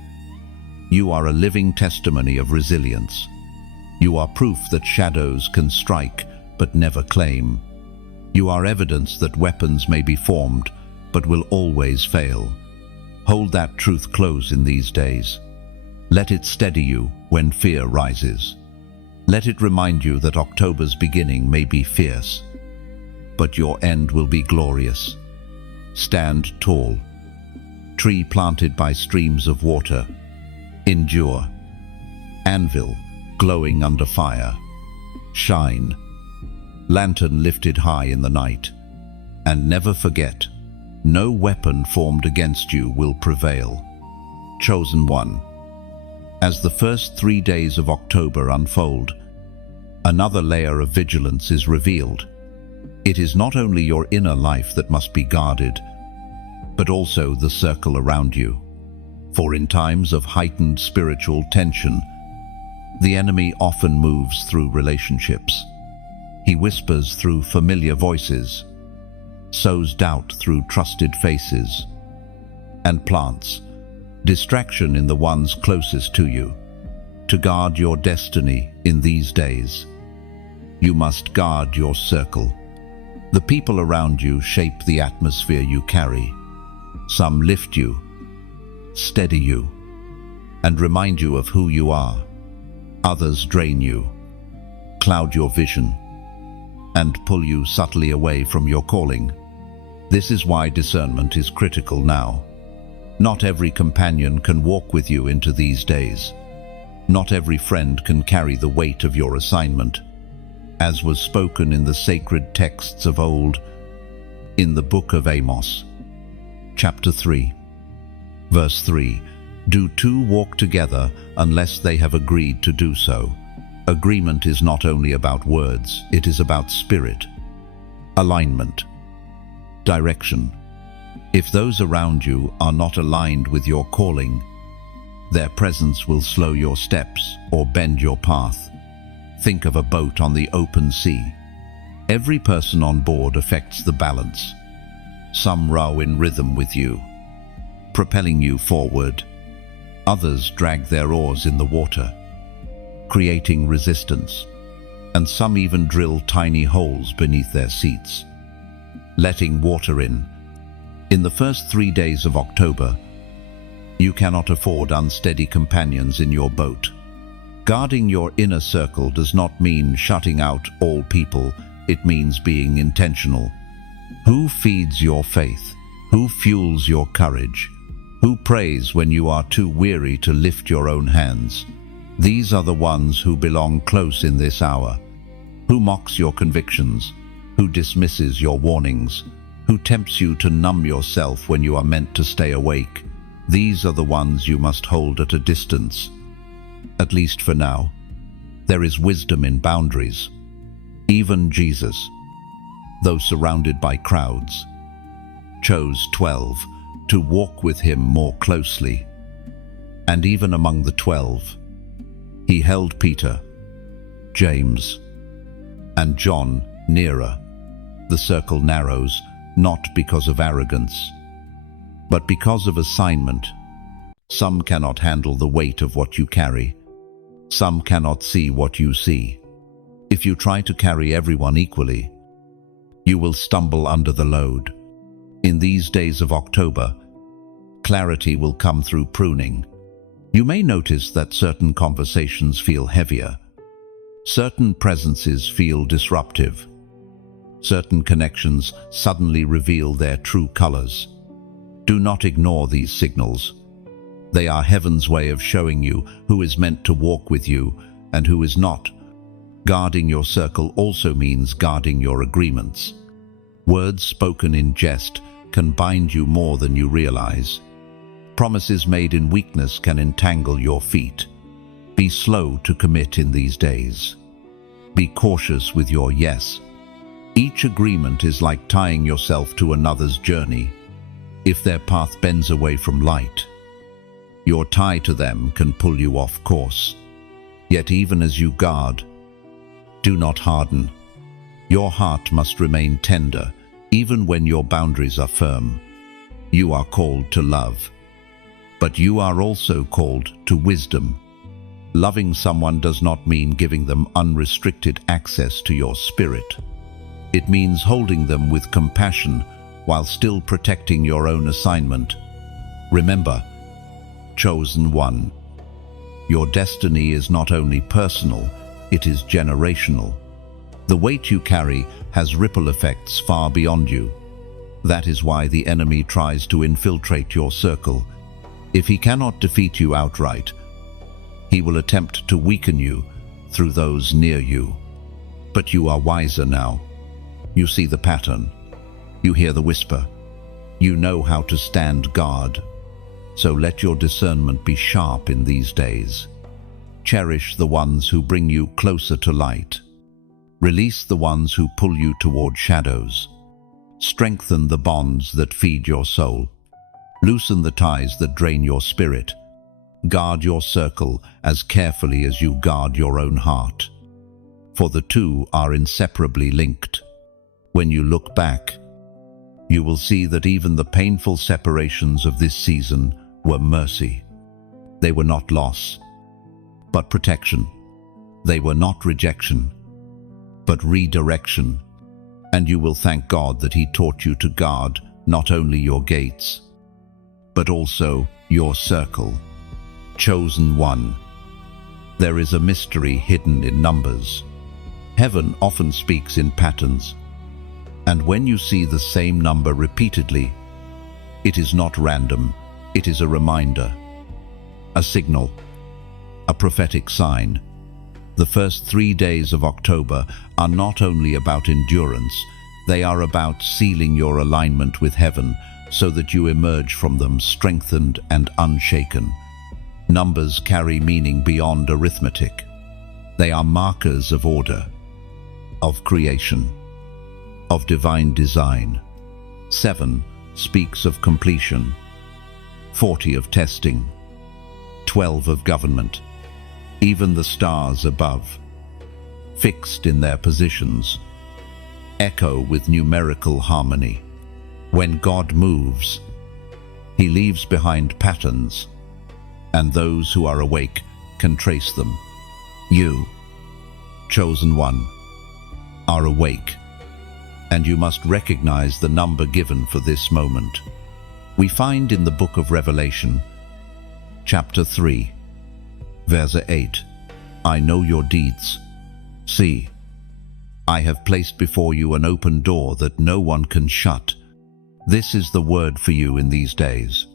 you are a living testimony of resilience. You are proof that shadows can strike but never claim. You are evidence that weapons may be formed but will always fail. Hold that truth close in these days. Let it steady you when fear rises. Let it remind you that October's beginning may be fierce, but your end will be glorious. Stand tall, tree planted by streams of water. Endure, anvil glowing under fire. Shine, lantern lifted high in the night. And never forget, no weapon formed against you will prevail. Chosen one, as the first 3 days of October unfold, another layer of vigilance is revealed. It is not only your inner life that must be guarded, but also the circle around you. For in times of heightened spiritual tension, the enemy often moves through relationships. He whispers through familiar voices, sows doubt through trusted faces, and plants distraction in the ones closest to you. To guard your destiny in these days, you must guard your circle. The people around you shape the atmosphere you carry. Some lift you, steady you, and remind you of who you are. Others drain you, cloud your vision, and pull you subtly away from your calling. This is why discernment is critical now. Not every companion can walk with you into these days. Not every friend can carry the weight of your assignment. As was spoken in the sacred texts of old, in the book of Amos, chapter 3, verse 3, "Do two walk together unless they have agreed to do so?" Agreement is not only about words, it is about spirit, alignment, direction, If those around you are not aligned with your calling, their presence will slow your steps or bend your path. Think of a boat on the open sea. Every person on board affects the balance. Some row in rhythm with you, propelling you forward. Others drag their oars in the water, creating resistance. And some even drill tiny holes beneath their seats, letting water in. In the first 3 days of October, you cannot afford unsteady companions in your boat. Guarding your inner circle does not mean shutting out all people. It means being intentional. Who feeds your faith? Who fuels your courage? Who prays when you are too weary to lift your own hands? These are the ones who belong close in this hour. Who mocks your convictions? Who dismisses your warnings? Who tempts you to numb yourself when you are meant to stay awake? These are the ones you must hold at a distance. At least for now. There is wisdom in boundaries. Even Jesus, though surrounded by crowds, chose 12 to walk with him more closely. And even among the 12, he held Peter, James, and John nearer. The circle narrows not because of arrogance, but because of assignment. Some cannot handle the weight of what you carry. Some cannot see what you see. If you try to carry everyone equally, you will stumble under the load. In these days of October, clarity will come through pruning. You may notice that certain conversations feel heavier. Certain presences feel disruptive. Certain connections suddenly reveal their true colors. Do not ignore these signals. They are heaven's way of showing you who is meant to walk with you and who is not. Guarding your circle also means guarding your agreements. Words spoken in jest can bind you more than you realize. Promises made in weakness can entangle your feet. Be slow to commit in these days. Be cautious with your yes. Each agreement is like tying yourself to another's journey. If their path bends away from light, your tie to them can pull you off course. Yet even as you guard, do not harden. Your heart must remain tender, even when your boundaries are firm. You are called to love, but you are also called to wisdom. Loving someone does not mean giving them unrestricted access to your spirit. It means holding them with compassion while still protecting your own assignment. Remember, chosen one. Your destiny is not only personal, it is generational. The weight you carry has ripple effects far beyond you. That is why the enemy tries to infiltrate your circle. If he cannot defeat you outright, he will attempt to weaken you through those near you. But you are wiser now. You see the pattern. You hear the whisper. You know how to stand guard. So let your discernment be sharp in these days. Cherish the ones who bring you closer to light. Release the ones who pull you toward shadows. Strengthen the bonds that feed your soul. Loosen the ties that drain your spirit. Guard your circle as carefully as you guard your own heart. For the two are inseparably linked. When you look back, you will see that even the painful separations of this season were mercy. They were not loss, but protection. They were not rejection, but redirection. And you will thank God that He taught you to guard not only your gates, but also your circle. Chosen one. There is a mystery hidden in numbers. Heaven often speaks in patterns. And when you see the same number repeatedly, it is not random, it is a reminder, a signal, a prophetic sign. The first 3 days of October are not only about endurance, they are about sealing your alignment with heaven so that you emerge from them strengthened and unshaken. Numbers carry meaning beyond arithmetic. They are markers of order, of creation, of divine design. 7 speaks of completion, 40 of testing, 12 of government, even the stars above, fixed in their positions, echo with numerical harmony. When God moves, he leaves behind patterns, and those who are awake can trace them. You, chosen one, are awake, and you must recognize the number given for this moment. We find in the book of Revelation, chapter 3, verse 8, I know your deeds. See, I have placed before you an open door that no one can shut. This is the word for you in these days.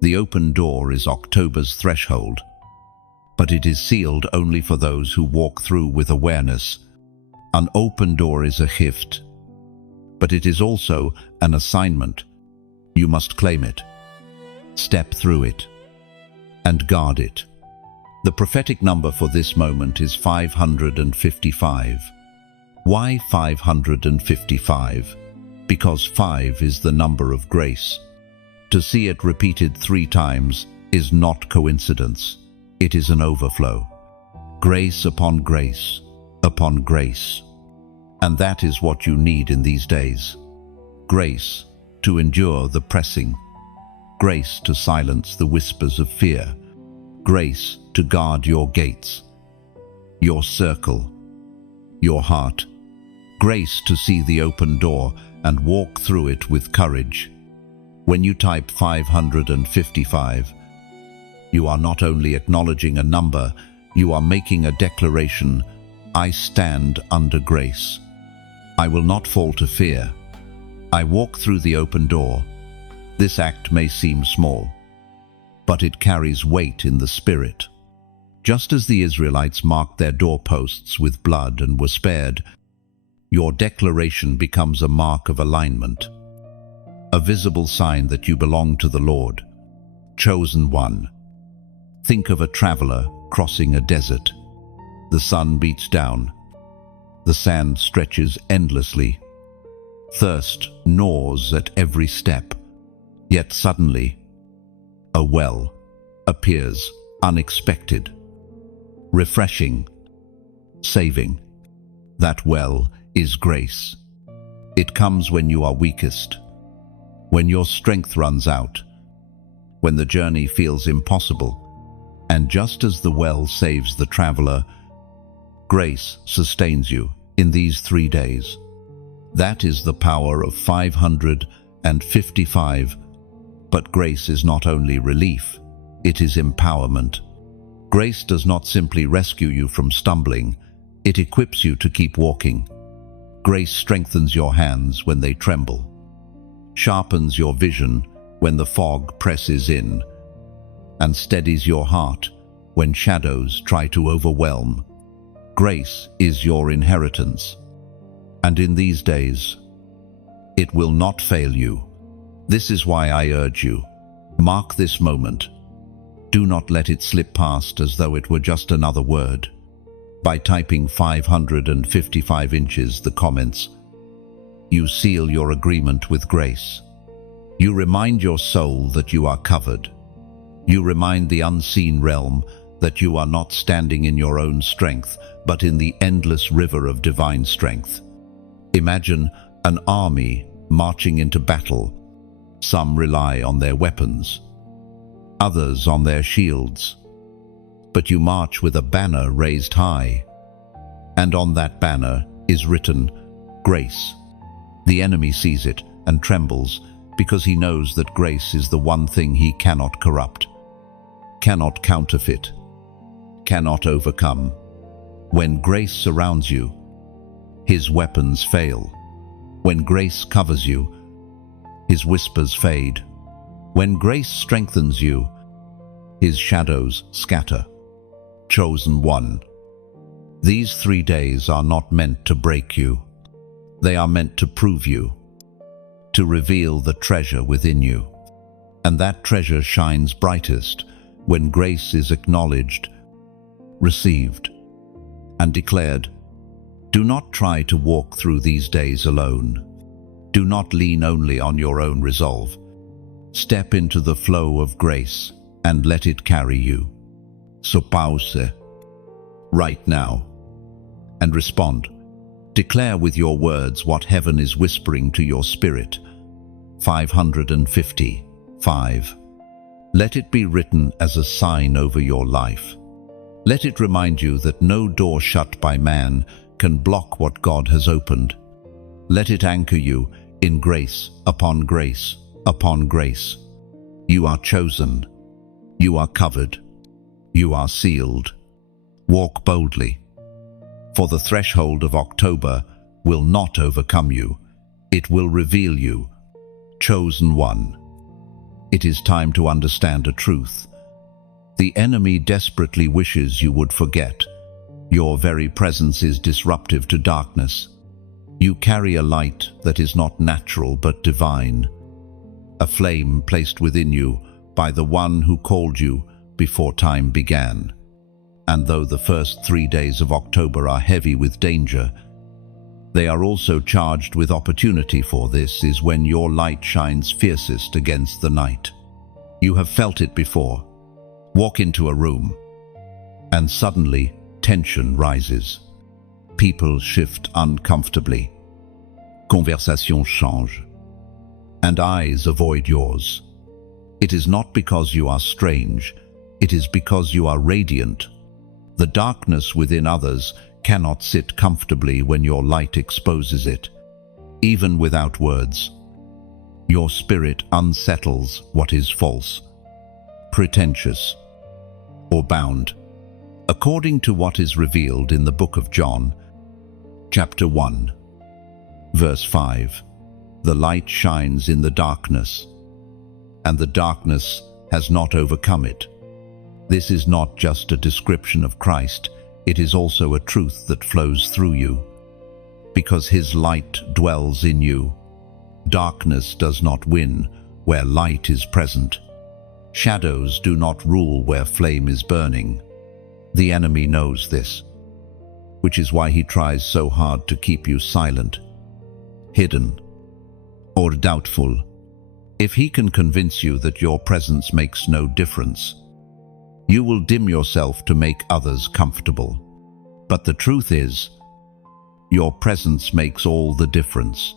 The open door is October's threshold, but it is sealed only for those who walk through with awareness. An open door is a gift, but it is also an assignment. You must claim it, step through it, and guard it. The prophetic number for this moment is 555. Why 555? Because 5 is the number of grace. To see it repeated 3 times is not coincidence. It is an overflow. Grace upon grace upon grace. And that is what you need in these days. Grace to endure the pressing. Grace to silence the whispers of fear. Grace to guard your gates, your circle, your heart. Grace to see the open door and walk through it with courage. When you type 555, you are not only acknowledging a number, you are making a declaration. I stand under grace. I will not fall to fear. I walk through the open door. This act may seem small, but it carries weight in the spirit. Just as the Israelites marked their doorposts with blood and were spared, your declaration becomes a mark of alignment, a visible sign that you belong to the Lord. Chosen one. Think of a traveler crossing a desert. The sun beats down. The sand stretches endlessly. Thirst gnaws at every step. Yet suddenly, a well appears, unexpected, refreshing, saving. That well is grace. It comes when you are weakest, when your strength runs out, when the journey feels impossible. And just as the well saves the traveler, grace sustains you in these 3 days. That is the power of 555. But grace is not only relief, it is empowerment. Grace does not simply rescue you from stumbling, it equips you to keep walking. Grace strengthens your hands when they tremble, sharpens your vision when the fog presses in, and steadies your heart when shadows try to overwhelm. Grace is your inheritance, and in these days, it will not fail you. This is why I urge you, mark this moment. Do not let it slip past as though it were just another word. By typing 555 inches the comments, you seal your agreement with grace. You remind your soul that you are covered. You remind the unseen realm that you are not standing in your own strength, but in the endless river of divine strength. Imagine an army marching into battle. Some rely on their weapons, others on their shields. But you march with a banner raised high, and on that banner is written, Grace. The enemy sees it and trembles because he knows that grace is the one thing he cannot corrupt, cannot counterfeit, cannot overcome. When grace surrounds you, his weapons fail. When grace covers you, his whispers fade. When grace strengthens you, his shadows scatter. Chosen one. These 3 days are not meant to break you. They are meant to prove you, to reveal the treasure within you. And that treasure shines brightest when grace is acknowledged, received, and declared. Do not try to walk through these days alone. Do not lean only on your own resolve. Step into the flow of grace and let it carry you. So pause right now and respond. Declare with your words what heaven is whispering to your spirit. 555. Let it be written as a sign over your life. Let it remind you that no door shut by man can block what God has opened. Let it anchor you in grace upon grace upon grace. You are chosen. You are covered. You are sealed. Walk boldly. For the threshold of October will not overcome you. It will reveal you. Chosen one. It is time to understand a truth. The enemy desperately wishes you would forget. Your very presence is disruptive to darkness. You carry a light that is not natural but divine. A flame placed within you by the one who called you before time began. And though the first 3 days of October are heavy with danger, they are also charged with opportunity. For this is when your light shines fiercest against the night. You have felt it before. Walk into a room, and suddenly tension rises. People shift uncomfortably. Conversations change, and eyes avoid yours. It is not because you are strange, it is because you are radiant. The darkness within others cannot sit comfortably when your light exposes it. Even without words, your spirit unsettles what is false, pretentious, or bound. According to what is revealed in the book of John, chapter 1, verse 5, the light shines in the darkness, and the darkness has not overcome it. This is not just a description of Christ, it is also a truth that flows through you. Because his light dwells in you, darkness does not win where light is present. Shadows do not rule where flame is burning. The enemy knows this, which is why he tries so hard to keep you silent, hidden, or doubtful. If he can convince you that your presence makes no difference, you will dim yourself to make others comfortable. But the truth is, your presence makes all the difference.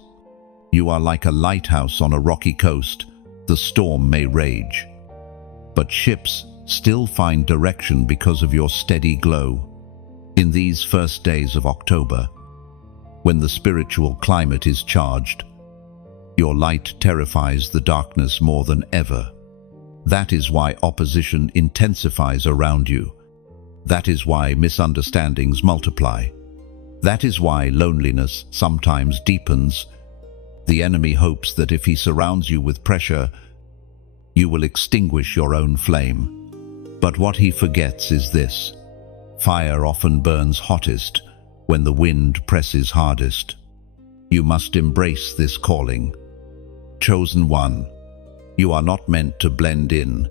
You are like a lighthouse on a rocky coast. The storm may rage, but ships still find direction because of your steady glow. In these first days of October, when the spiritual climate is charged, your light terrifies the darkness more than ever. That is why opposition intensifies around you. That is why misunderstandings multiply. That is why loneliness sometimes deepens. The enemy hopes that if he surrounds you with pressure, you will extinguish your own flame. But what he forgets is this: fire often burns hottest when the wind presses hardest. You must embrace this calling. Chosen one, you are not meant to blend in.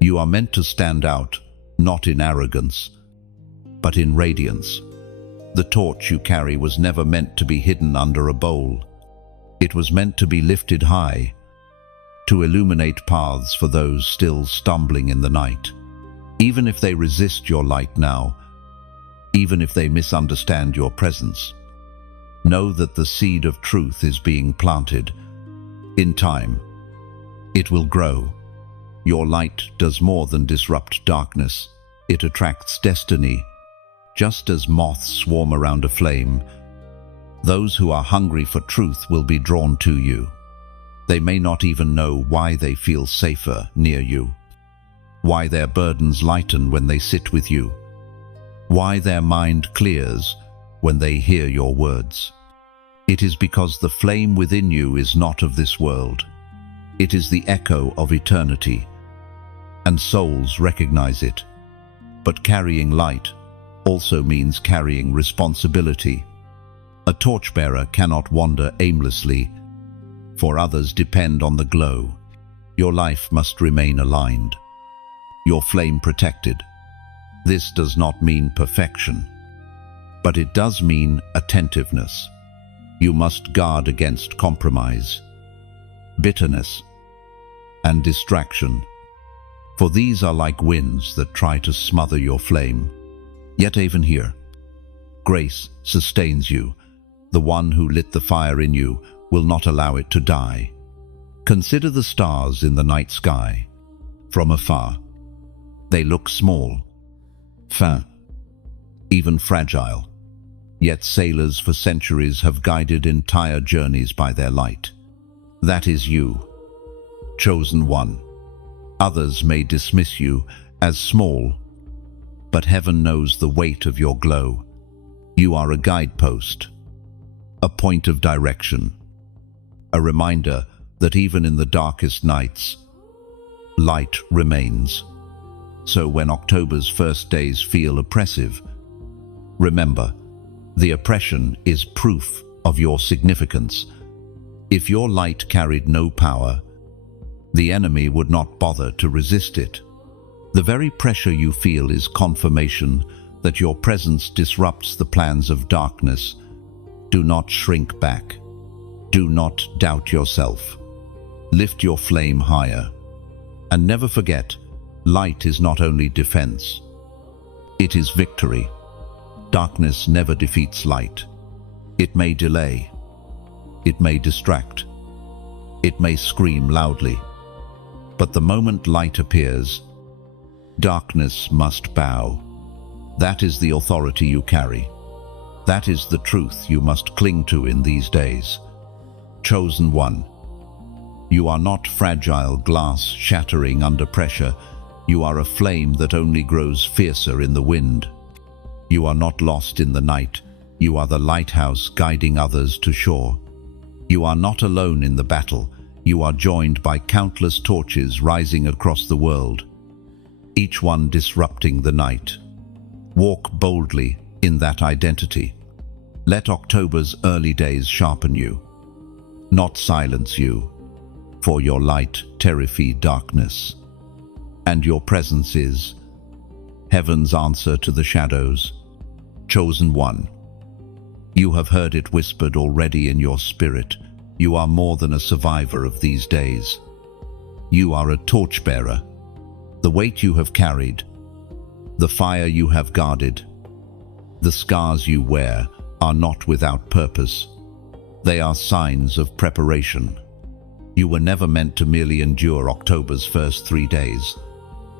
You are meant to stand out, not in arrogance, but in radiance. The torch you carry was never meant to be hidden under a bowl. It was meant to be lifted high, to illuminate paths for those still stumbling in the night. Even if they resist your light now, even if they misunderstand your presence, know that the seed of truth is being planted. In time, it will grow. Your light does more than disrupt darkness. It attracts destiny. Just as moths swarm around a flame, those who are hungry for truth will be drawn to you. They may not even know why they feel safer near you, why their burdens lighten when they sit with you, why their mind clears when they hear your words. It is because the flame within you is not of this world. It is the echo of eternity, and souls recognize it. But carrying light also means carrying responsibility. A torchbearer cannot wander aimlessly, for others depend on the glow. Your life must remain aligned, your flame protected. This does not mean perfection, but it does mean attentiveness. You must guard against compromise, bitterness, and distraction, for these are like winds that try to smother your flame. Yet even here, grace sustains you. The one who lit the fire in you will not allow it to die. Consider the stars in the night sky. From afar, they look small, faint, even fragile. Yet sailors for centuries have guided entire journeys by their light. That is you, chosen one. Others may dismiss you as small, but heaven knows the weight of your glow. You are a guidepost, a point of direction, a reminder that even in the darkest nights, light remains. So when October's first days feel oppressive, remember, the oppression is proof of your significance. If your light carried no power, the enemy would not bother to resist it. The very pressure you feel is confirmation that your presence disrupts the plans of darkness. Do not shrink back. Do not doubt yourself. Lift your flame higher. And never forget, light is not only defense, it is victory. Darkness never defeats light. It may delay. It may distract. It may scream loudly. But the moment light appears, darkness must bow. That is the authority you carry. That is the truth you must cling to in these days. Chosen one. You are not fragile glass shattering under pressure. You are a flame that only grows fiercer in the wind. You are not lost in the night. You are the lighthouse guiding others to shore. You are not alone in the battle. You are joined by countless torches rising across the world, each one disrupting the night. Walk boldly in that identity. Let October's early days sharpen you, not silence you, for your light terrifies darkness, and your presence is heaven's answer to the shadows. Chosen one. You have heard it whispered already in your spirit. You are more than a survivor of these days. You are a torchbearer. The weight you have carried, the fire you have guarded, the scars you wear are not without purpose. They are signs of preparation. You were never meant to merely endure October's first 3 days.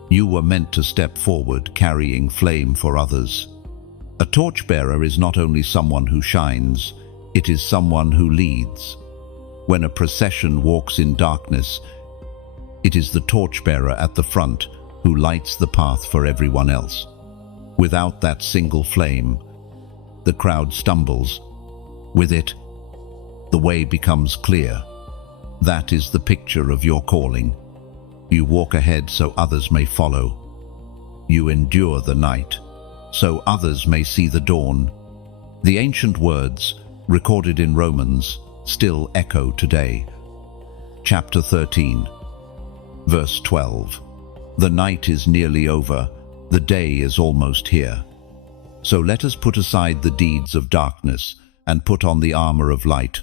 You were meant to step forward carrying flame for others. A torchbearer is not only someone who shines, it is someone who leads. When a procession walks in darkness, it is the torchbearer at the front who lights the path for everyone else. Without that single flame, the crowd stumbles. With it, the way becomes clear. That is the picture of your calling. You walk ahead so others may follow. You endure the night, so others may see the dawn. The ancient words, recorded in Romans, still echo today. Chapter 13, verse 12. The night is nearly over, the day is almost here. So let us put aside the deeds of darkness and put on the armor of light.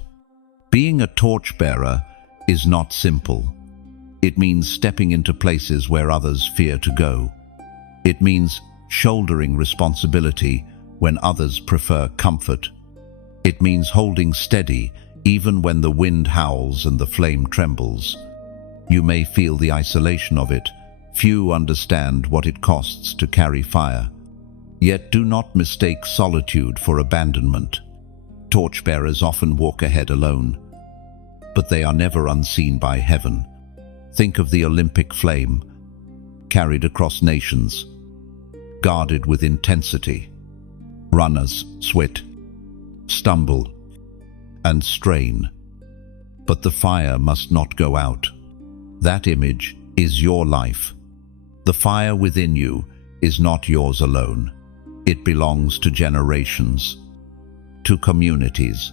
Being a torchbearer is not simple. It means stepping into places where others fear to go. It means shouldering responsibility when others prefer comfort. It means holding steady even when the wind howls and the flame trembles. You may feel the isolation of it. Few understand what it costs to carry fire. Yet do not mistake solitude for abandonment. Torchbearers often walk ahead alone, but they are never unseen by heaven. Think of the Olympic flame, carried across nations, guarded with intensity. Runners sweat, stumble, and strain, but the fire must not go out. That image is your life. The fire within you is not yours alone. It belongs to generations, to communities,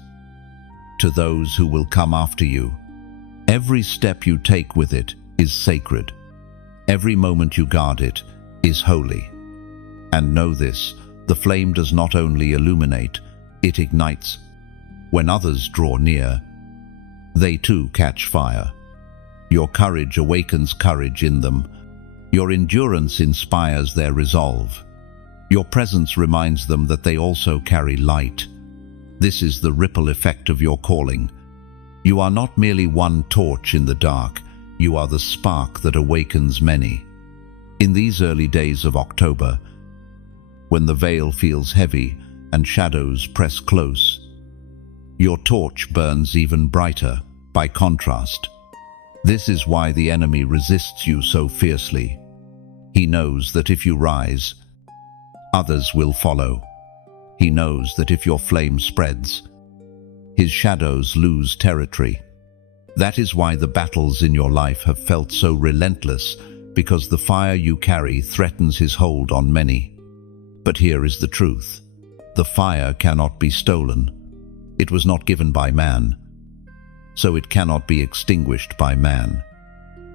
to those who will come after you. Every step you take with it is sacred. Every moment you guard it is holy. And know this, the flame does not only illuminate, it ignites. When others draw near, they too catch fire. Your courage awakens courage in them. Your endurance inspires their resolve. Your presence reminds them that they also carry light. This is the ripple effect of your calling. You are not merely one torch in the dark, you are the spark that awakens many. In these early days of October, when the veil feels heavy and shadows press close, your torch burns even brighter by contrast. This is why the enemy resists you so fiercely. He knows that if you rise, others will follow. He knows that if your flame spreads, his shadows lose territory. That is why the battles in your life have felt so relentless, because the fire you carry threatens his hold on many. But here is the truth. The fire cannot be stolen. It was not given by man, so it cannot be extinguished by man.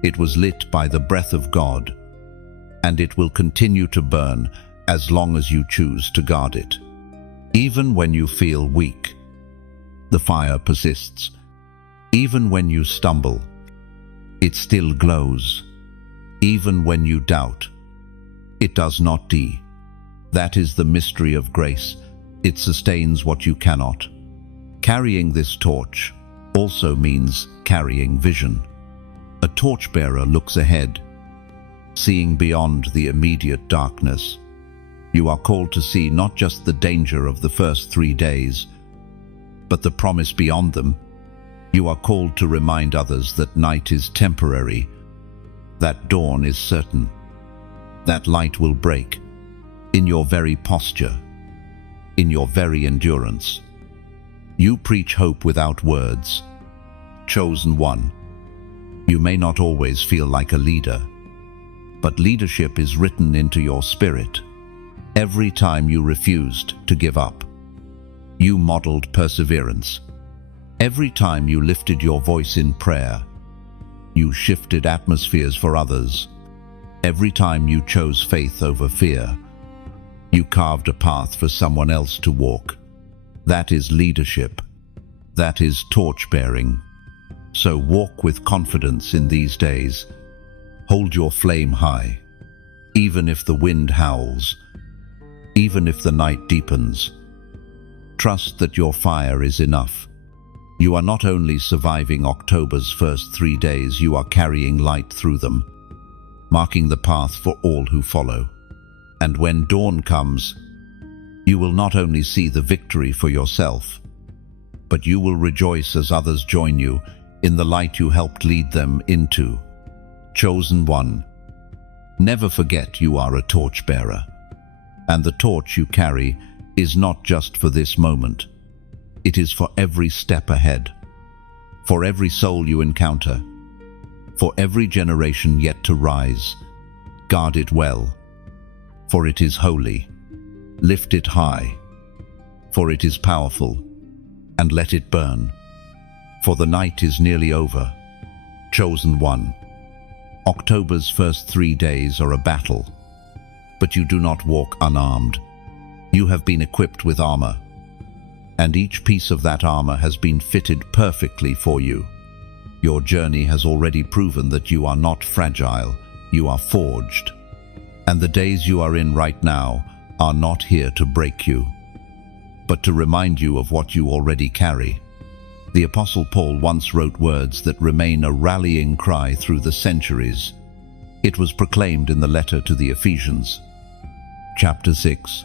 It was lit by the breath of God, and it will continue to burn as long as you choose to guard it. Even when you feel weak, the fire persists. Even when you stumble, it still glows. Even when you doubt, it does not die. That is the mystery of grace. It sustains what you cannot. Carrying this torch also means carrying vision. A torchbearer looks ahead, seeing beyond the immediate darkness. You are called to see not just the danger of the first 3 days, but the promise beyond them. You are called to remind others that night is temporary, that dawn is certain, that light will break in your very posture, in your very endurance. You preach hope without words. Chosen one. You may not always feel like a leader, but leadership is written into your spirit. Every time you refused to give up, you modeled perseverance. Every time you lifted your voice in prayer, you shifted atmospheres for others. Every time you chose faith over fear, you carved a path for someone else to walk. That is leadership. That is torch-bearing. So walk with confidence in these days. Hold your flame high, even if the wind howls, even if the night deepens. Trust that your fire is enough. You are not only surviving October's first 3 days, you are carrying light through them, marking the path for all who follow. And when dawn comes, you will not only see the victory for yourself, but you will rejoice as others join you in the light you helped lead them into. Chosen one, never forget you are a torchbearer, and the torch you carry is not just for this moment. It is for every step ahead, for every soul you encounter, for every generation yet to rise. Guard it well, for it is holy. Lift it high, for it is powerful, and let it burn, for the night is nearly over. Chosen one, October's first 3 days are a battle, but you do not walk unarmed. You have been equipped with armor, and each piece of that armor has been fitted perfectly for you. Your journey has already proven that you are not fragile, you are forged. And the days you are in right now are not here to break you, but to remind you of what you already carry. The Apostle Paul once wrote words that remain a rallying cry through the centuries. It was proclaimed in the letter to the Ephesians. Chapter 6,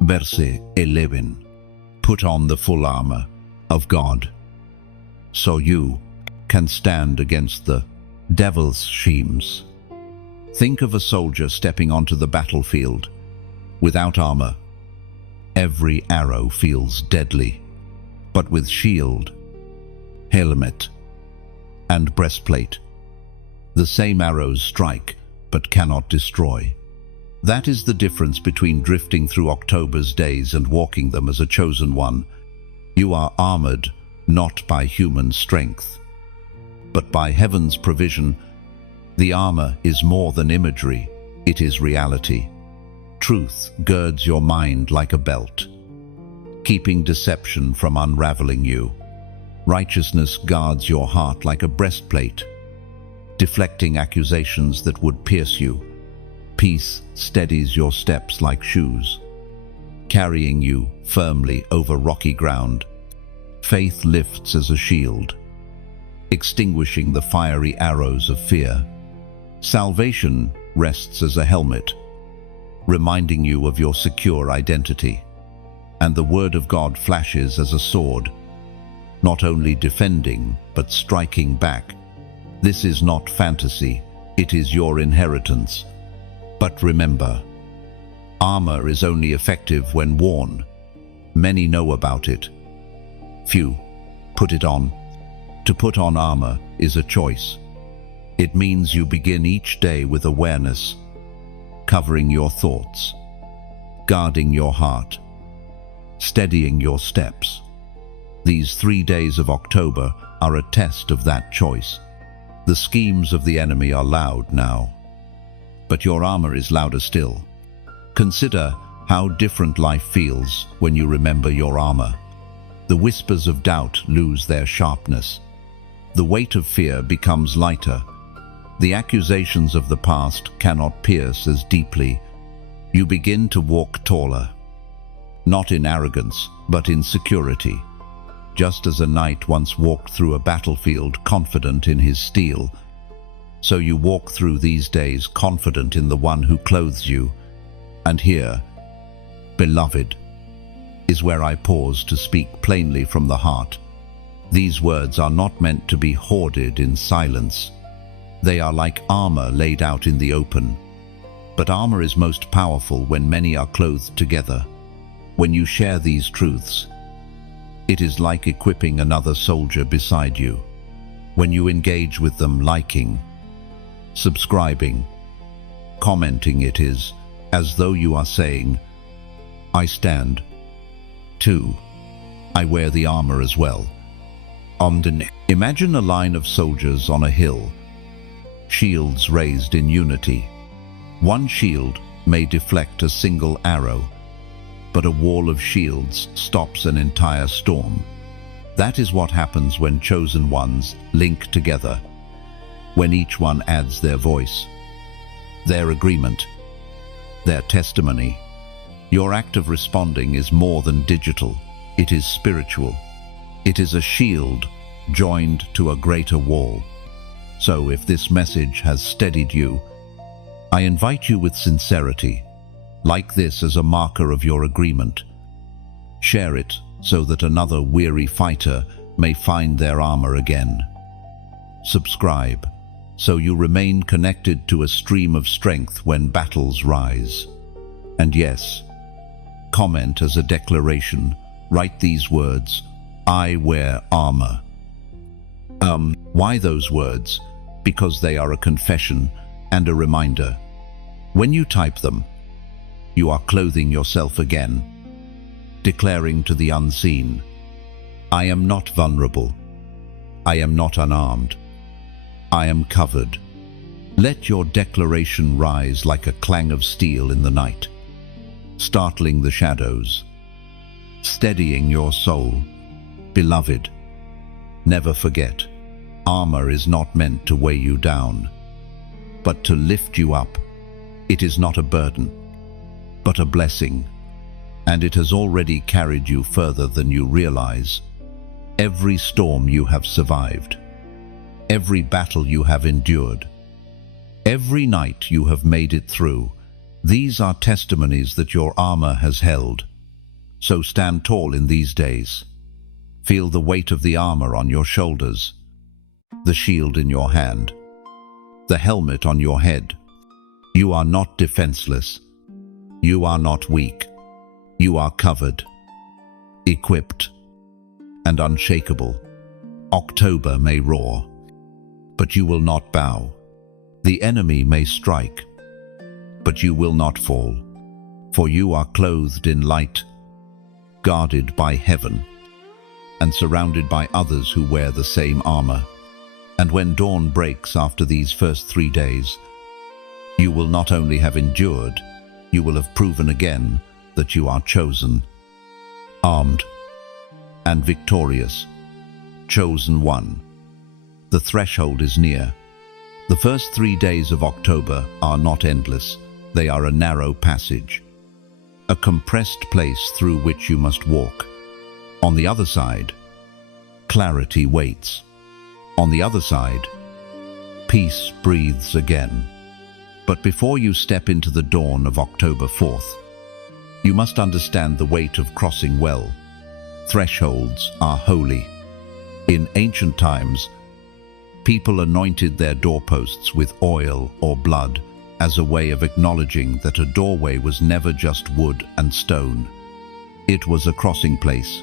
verse 11. Put on the full armor of God, so you can stand against the devil's schemes. Think of a soldier stepping onto the battlefield. Without armor, every arrow feels deadly. But with shield, helmet, and breastplate, the same arrows strike but cannot destroy. That is the difference between drifting through October's days and walking them as a chosen one. You are armored not by human strength, but by heaven's provision. The armor is more than imagery, it is reality. Truth girds your mind like a belt. keeping deception from unraveling you. Righteousness guards your heart like a breastplate, deflecting accusations that would pierce you. Peace steadies your steps like shoes, carrying you firmly over rocky ground. Faith lifts as a shield, extinguishing the fiery arrows of fear. Salvation rests as a helmet, reminding you of your secure identity. And the Word of God flashes as a sword, not only defending, but striking back. This is not fantasy, it is your inheritance. But remember, armor is only effective when worn. Many know about it. Few put it on. To put on armor is a choice. It means you begin each day with awareness, covering your thoughts, guarding your heart, steadying your steps. These 3 days of October are a test of that choice. The schemes of the enemy are loud now, but your armor is louder still. Consider how different life feels when you remember your armor. The whispers of doubt lose their sharpness. The weight of fear becomes lighter. The accusations of the past cannot pierce as deeply. You begin to walk taller, not in arrogance, but in security. Just as a knight once walked through a battlefield confident in his steel, so you walk through these days confident in the one who clothes you. And here, beloved, is where I pause to speak plainly from the heart. These words are not meant to be hoarded in silence. They are like armor laid out in the open. But armor is most powerful when many are clothed together. When you share these truths, it is like equipping another soldier beside you. When you engage with them, liking, subscribing, commenting, it is as though you are saying, I stand. Too, I wear the armor as well. Imagine a line of soldiers on a hill, shields raised in unity. One shield may deflect a single arrow, but a wall of shields stops an entire storm. That is what happens when chosen ones link together, when each one adds their voice, their agreement, their testimony. Your act of responding is more than digital, it is spiritual. It is a shield joined to a greater wall. So if this message has steadied you, I invite you with sincerity, like this as a marker of your agreement. Share it so that another weary fighter may find their armor again. Subscribe so you remain connected to a stream of strength when battles rise. And yes, comment as a declaration. Write these words, I wear armor. Why those words? Because they are a confession and a reminder. When you type them, you are clothing yourself again, declaring to the unseen, I am not vulnerable. I am not unarmed. I am covered. Let your declaration rise like a clang of steel in the night, startling the shadows, steadying your soul. Beloved, never forget, armor is not meant to weigh you down, but to lift you up. It is not a burden, but a blessing, and it has already carried you further than you realize. Every storm you have survived, every battle you have endured, every night you have made it through, these are testimonies that your armor has held. So stand tall in these days. Feel the weight of the armor on your shoulders, the shield in your hand, the helmet on your head. You are not defenseless. You are not weak. You are covered, equipped, and unshakable. October may roar, but you will not bow. The enemy may strike, but you will not fall, for you are clothed in light, guarded by heaven, and surrounded by others who wear the same armor. And when dawn breaks after these first 3 days, you will not only have endured, you will have proven again that you are chosen. armed and victorious. Chosen one. The threshold is near. The first 3 days of October are not endless. They are a narrow passage, a compressed place through which you must walk. On the other side, clarity waits. On the other side, peace breathes again. But before you step into the dawn of October 4th, you must understand the weight of crossing well. Thresholds are holy. In ancient times, people anointed their doorposts with oil or blood as a way of acknowledging that a doorway was never just wood and stone. It was a crossing place,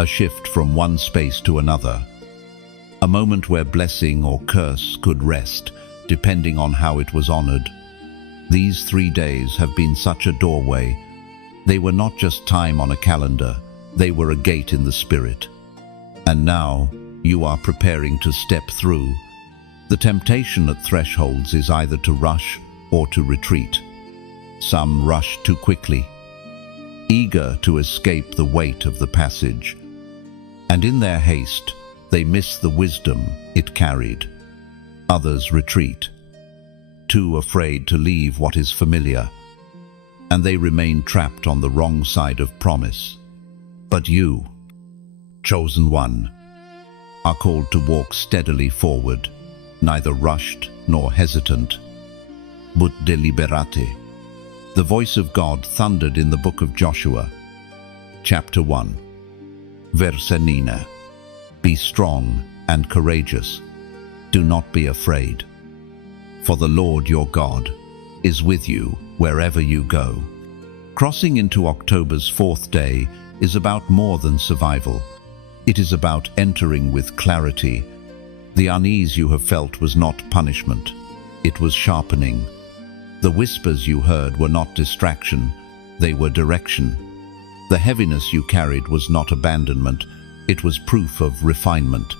a shift from one space to another, a moment where blessing or curse could rest, depending on how it was honored. These 3 days have been such a doorway. They were not just time on a calendar, they were a gate in the spirit. And now, you are preparing to step through. The temptation at thresholds is either to rush or to retreat. Some rush too quickly, eager to escape the weight of the passage. And in their haste, they miss the wisdom it carried. Others retreat, too afraid to leave what is familiar, and they remain trapped on the wrong side of promise. But you, chosen one, are called to walk steadily forward, neither rushed nor hesitant, but deliberate. The voice of God thundered in the book of Joshua, chapter 1, verse 9. Be strong and courageous. Do not be afraid, for the Lord your God is with you wherever you go. Crossing into October's 4th day is about more than survival. It is about entering with clarity. The unease you have felt was not punishment. It was sharpening. The whispers you heard were not distraction. They were direction. The heaviness you carried was not abandonment. It was proof of refinement.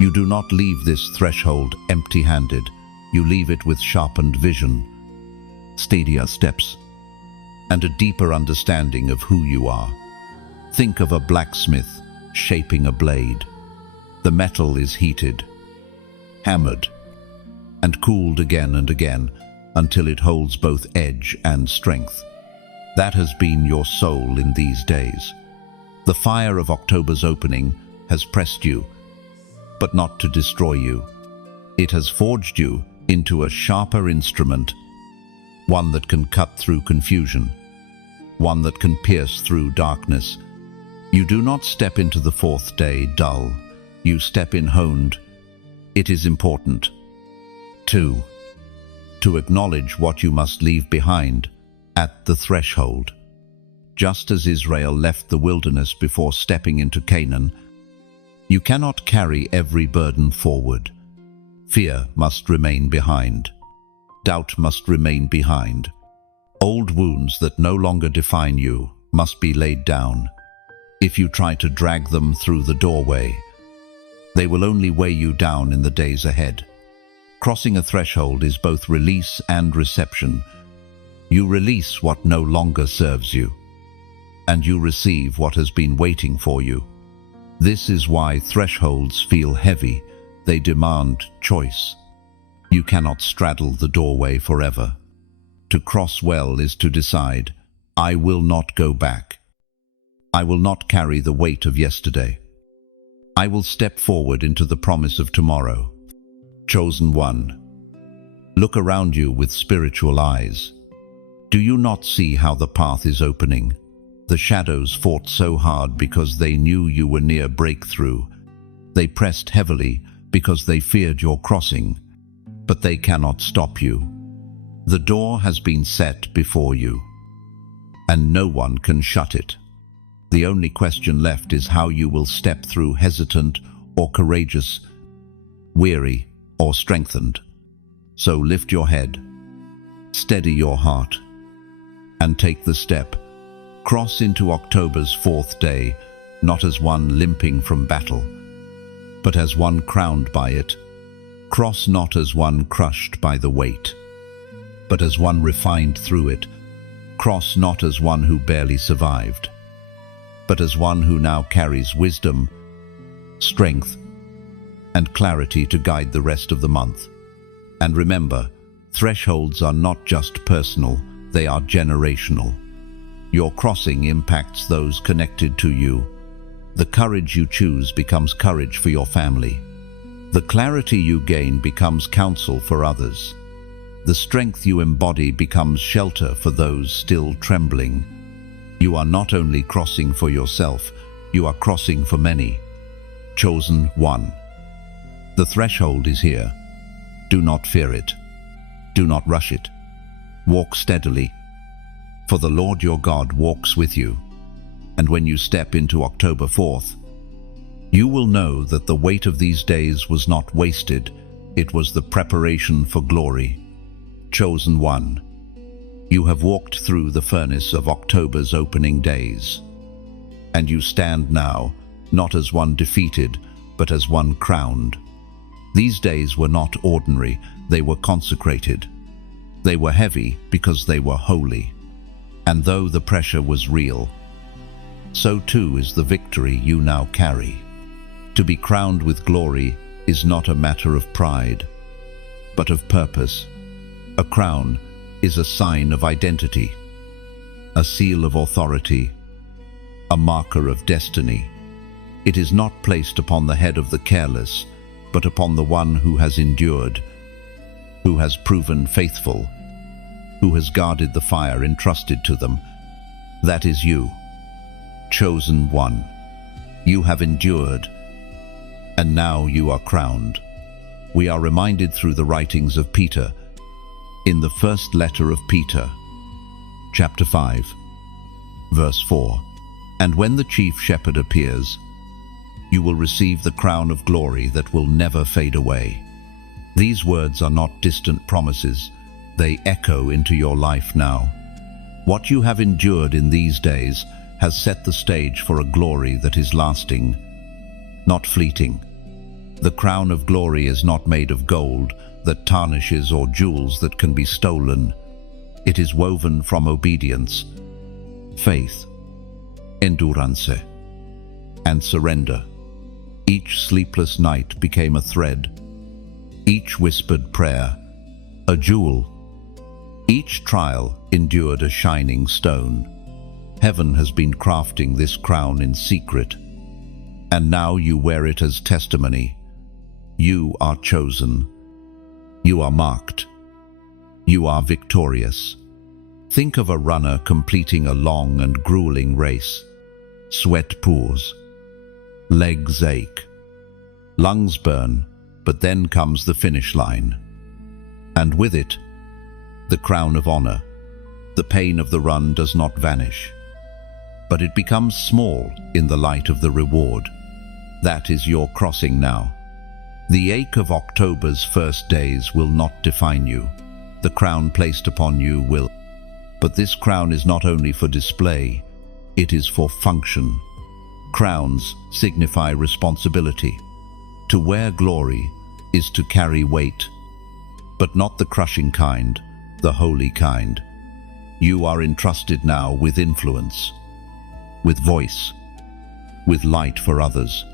You do not leave this threshold empty-handed. You leave it with sharpened vision, steadier steps, and a deeper understanding of who you are. Think of a blacksmith shaping a blade. The metal is heated, hammered, and cooled again and again until it holds both edge and strength. That has been your soul in these days. The fire of October's opening has pressed you, but not to destroy you. It has forged you into a sharper instrument, one that can cut through confusion, one that can pierce through darkness. You do not step into the 4th day dull. You step in honed. It is important. 2. To acknowledge what you must leave behind at the threshold. Just as Israel left the wilderness before stepping into Canaan, you cannot carry every burden forward. Fear must remain behind. Doubt must remain behind. Old wounds that no longer define you must be laid down. If you try to drag them through the doorway, they will only weigh you down in the days ahead. Crossing a threshold is both release and reception. You release what no longer serves you, and you receive what has been waiting for you. This is why thresholds feel heavy. They demand choice. You cannot straddle the doorway forever. To cross well is to decide, I will not go back. I will not carry the weight of yesterday. I will step forward into the promise of tomorrow. Chosen one, look around you with spiritual eyes. Do you not see how the path is opening? The shadows fought so hard because they knew you were near breakthrough. They pressed heavily because they feared your crossing, but they cannot stop you. The door has been set before you, and no one can shut it. The only question left is how you will step through, hesitant or courageous, weary or strengthened. So lift your head, steady your heart, and take the step. Cross into October's 4th day, not as one limping from battle, but as one crowned by it. Cross not as one crushed by the weight, but as one refined through it. Cross not as one who barely survived, but as one who now carries wisdom, strength, and clarity to guide the rest of the month. And remember, thresholds are not just personal, they are generational. Your crossing impacts those connected to you. The courage you choose becomes courage for your family. The clarity you gain becomes counsel for others. The strength you embody becomes shelter for those still trembling. You are not only crossing for yourself, you are crossing for many. Chosen one. The threshold is here. Do not fear it. Do not rush it. Walk steadily, for the Lord your God walks with you. And when you step into October 4th, you will know that the weight of these days was not wasted. It was the preparation for glory. Chosen one. You have walked through the furnace of October's opening days. And you stand now, not as one defeated, but as one crowned. These days were not ordinary, they were consecrated. They were heavy because they were holy. And though the pressure was real, so too is the victory you now carry. To be crowned with glory is not a matter of pride, but of purpose. A crown is a sign of identity, a seal of authority, a marker of destiny. It is not placed upon the head of the careless, but upon the one who has endured, who has proven faithful, who has guarded the fire entrusted to them. That is you, chosen one. You have endured, and now you are crowned. We are reminded through the writings of Peter, in the first letter of Peter, chapter 5, verse 4. And when the chief shepherd appears, you will receive the crown of glory that will never fade away. These words are not distant promises, they echo into your life now. What you have endured in these days has set the stage for a glory that is lasting, not fleeting. The crown of glory is not made of gold that tarnishes or jewels that can be stolen. It is woven from obedience, faith, endurance, and surrender. Each sleepless night became a thread, each whispered prayer a jewel. Each trial endured a shining stone. Heaven has been crafting this crown in secret, and now you wear it as testimony. You are chosen. You are marked. You are victorious. Think of a runner completing a long and grueling race. Sweat pours. Legs ache. Lungs burn, but then comes the finish line. And with it, the crown of honor. The pain of the run does not vanish, but it becomes small in the light of the reward. That is your crossing now. The ache of October's first days will not define you. The crown placed upon you will. But this crown is not only for display, it is for function. Crowns signify responsibility. To wear glory is to carry weight, but not the crushing kind, the holy kind. You are entrusted now with influence, with voice, with light for others.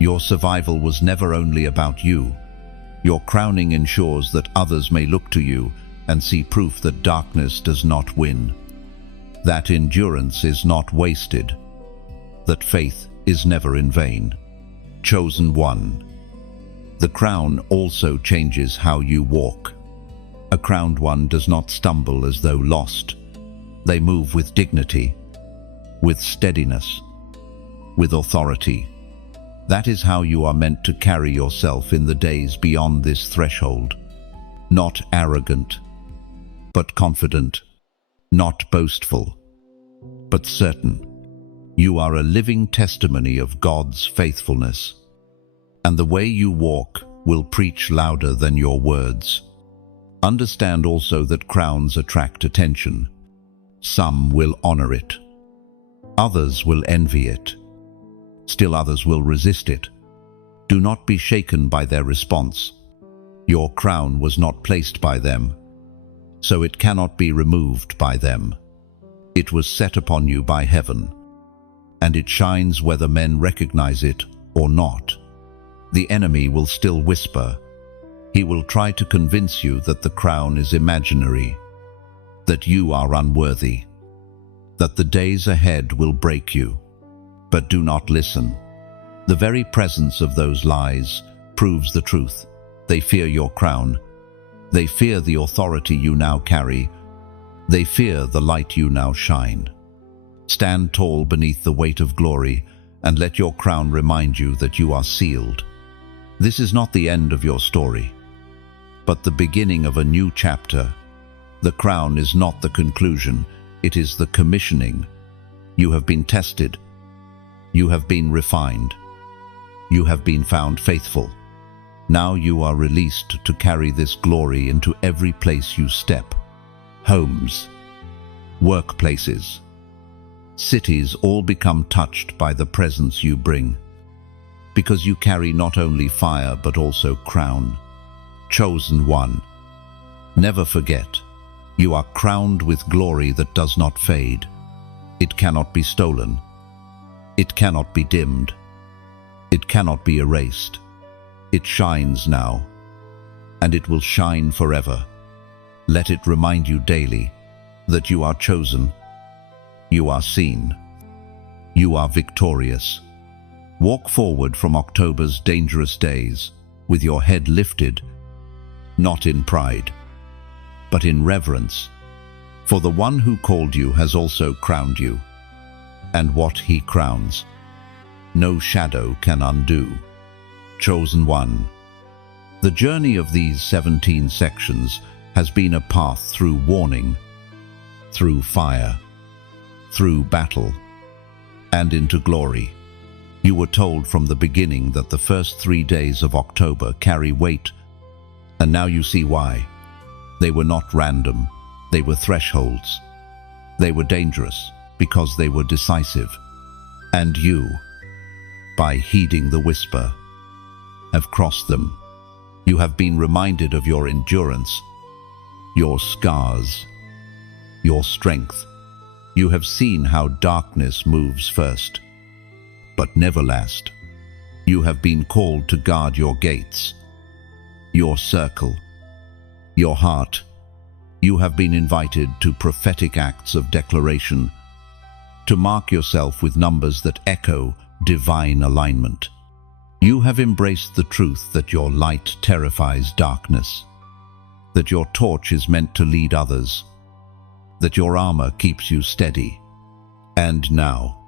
Your survival was never only about you. Your crowning ensures that others may look to you and see proof that darkness does not win, that endurance is not wasted, that faith is never in vain. Chosen one. The crown also changes how you walk. A crowned one does not stumble as though lost. They move with dignity, with steadiness, with authority. That is how you are meant to carry yourself in the days beyond this threshold. Not arrogant, but confident. Not boastful, but certain. You are a living testimony of God's faithfulness. And the way you walk will preach louder than your words. Understand also that crowns attract attention. Some will honor it. Others will envy it. Still others will resist it. Do not be shaken by their response. Your crown was not placed by them, so it cannot be removed by them. It was set upon you by heaven. and it shines whether men recognize it or not. The enemy will still whisper. He will try to convince you that the crown is imaginary, that you are unworthy, that the days ahead will break you. But do not listen. The very presence of those lies proves the truth. They fear your crown. They fear the authority you now carry. They fear the light you now shine. Stand tall beneath the weight of glory, and let your crown remind you that you are sealed. This is not the end of your story, but the beginning of a new chapter. The crown is not the conclusion, it is the commissioning. You have been tested. You have been refined. You have been found faithful. Now you are released to carry this glory into every place you step. Homes, workplaces, cities all become touched by the presence you bring, because you carry not only fire but also crown. Chosen one. Never forget, you are crowned with glory that does not fade. It cannot be stolen. It cannot be dimmed. It cannot be erased. It shines now, and it will shine forever. Let it remind you daily that you are chosen, you are seen, you are victorious. Walk forward from October's dangerous days with your head lifted, not in pride, but in reverence, for the one who called you has also crowned you, and what he crowns, no shadow can undo. Chosen one. The journey of these 17 sections has been a path through warning, through fire, through battle, and into glory. You were told from the beginning that the first 3 days of October carry weight, and now you see why. They were not random, they were thresholds. They were dangerous because they were decisive. And you, by heeding the whisper, have crossed them. You have been reminded of your endurance, your scars, your strength. You have seen how darkness moves first, but never last. You have been called to guard your gates, your circle, your heart. You have been invited to prophetic acts of declaration, to mark yourself with numbers that echo divine alignment. You have embraced the truth that your light terrifies darkness, that your torch is meant to lead others, that your armor keeps you steady. And now,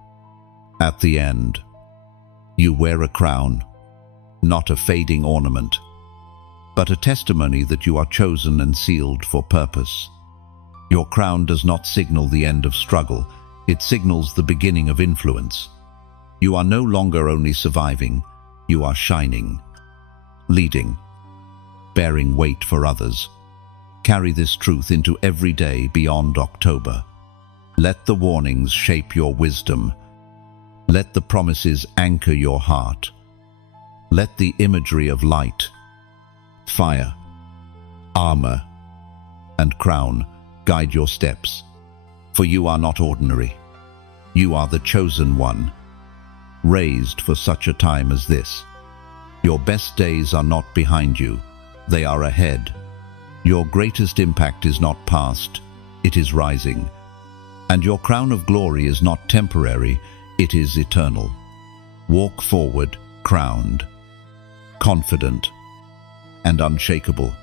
at the end, you wear a crown, not a fading ornament, but a testimony that you are chosen and sealed for purpose. Your crown does not signal the end of struggle, it signals the beginning of influence. You are no longer only surviving, you are shining, leading, bearing weight for others. Carry this truth into every day beyond October. Let the warnings shape your wisdom. Let the promises anchor your heart. Let the imagery of light, fire, armor, and crown guide your steps. For you are not ordinary. You are the chosen one, raised for such a time as this. Your best days are not behind you, they are ahead. Your greatest impact is not past, it is rising. And your crown of glory is not temporary, it is eternal. Walk forward, crowned, confident, and unshakable.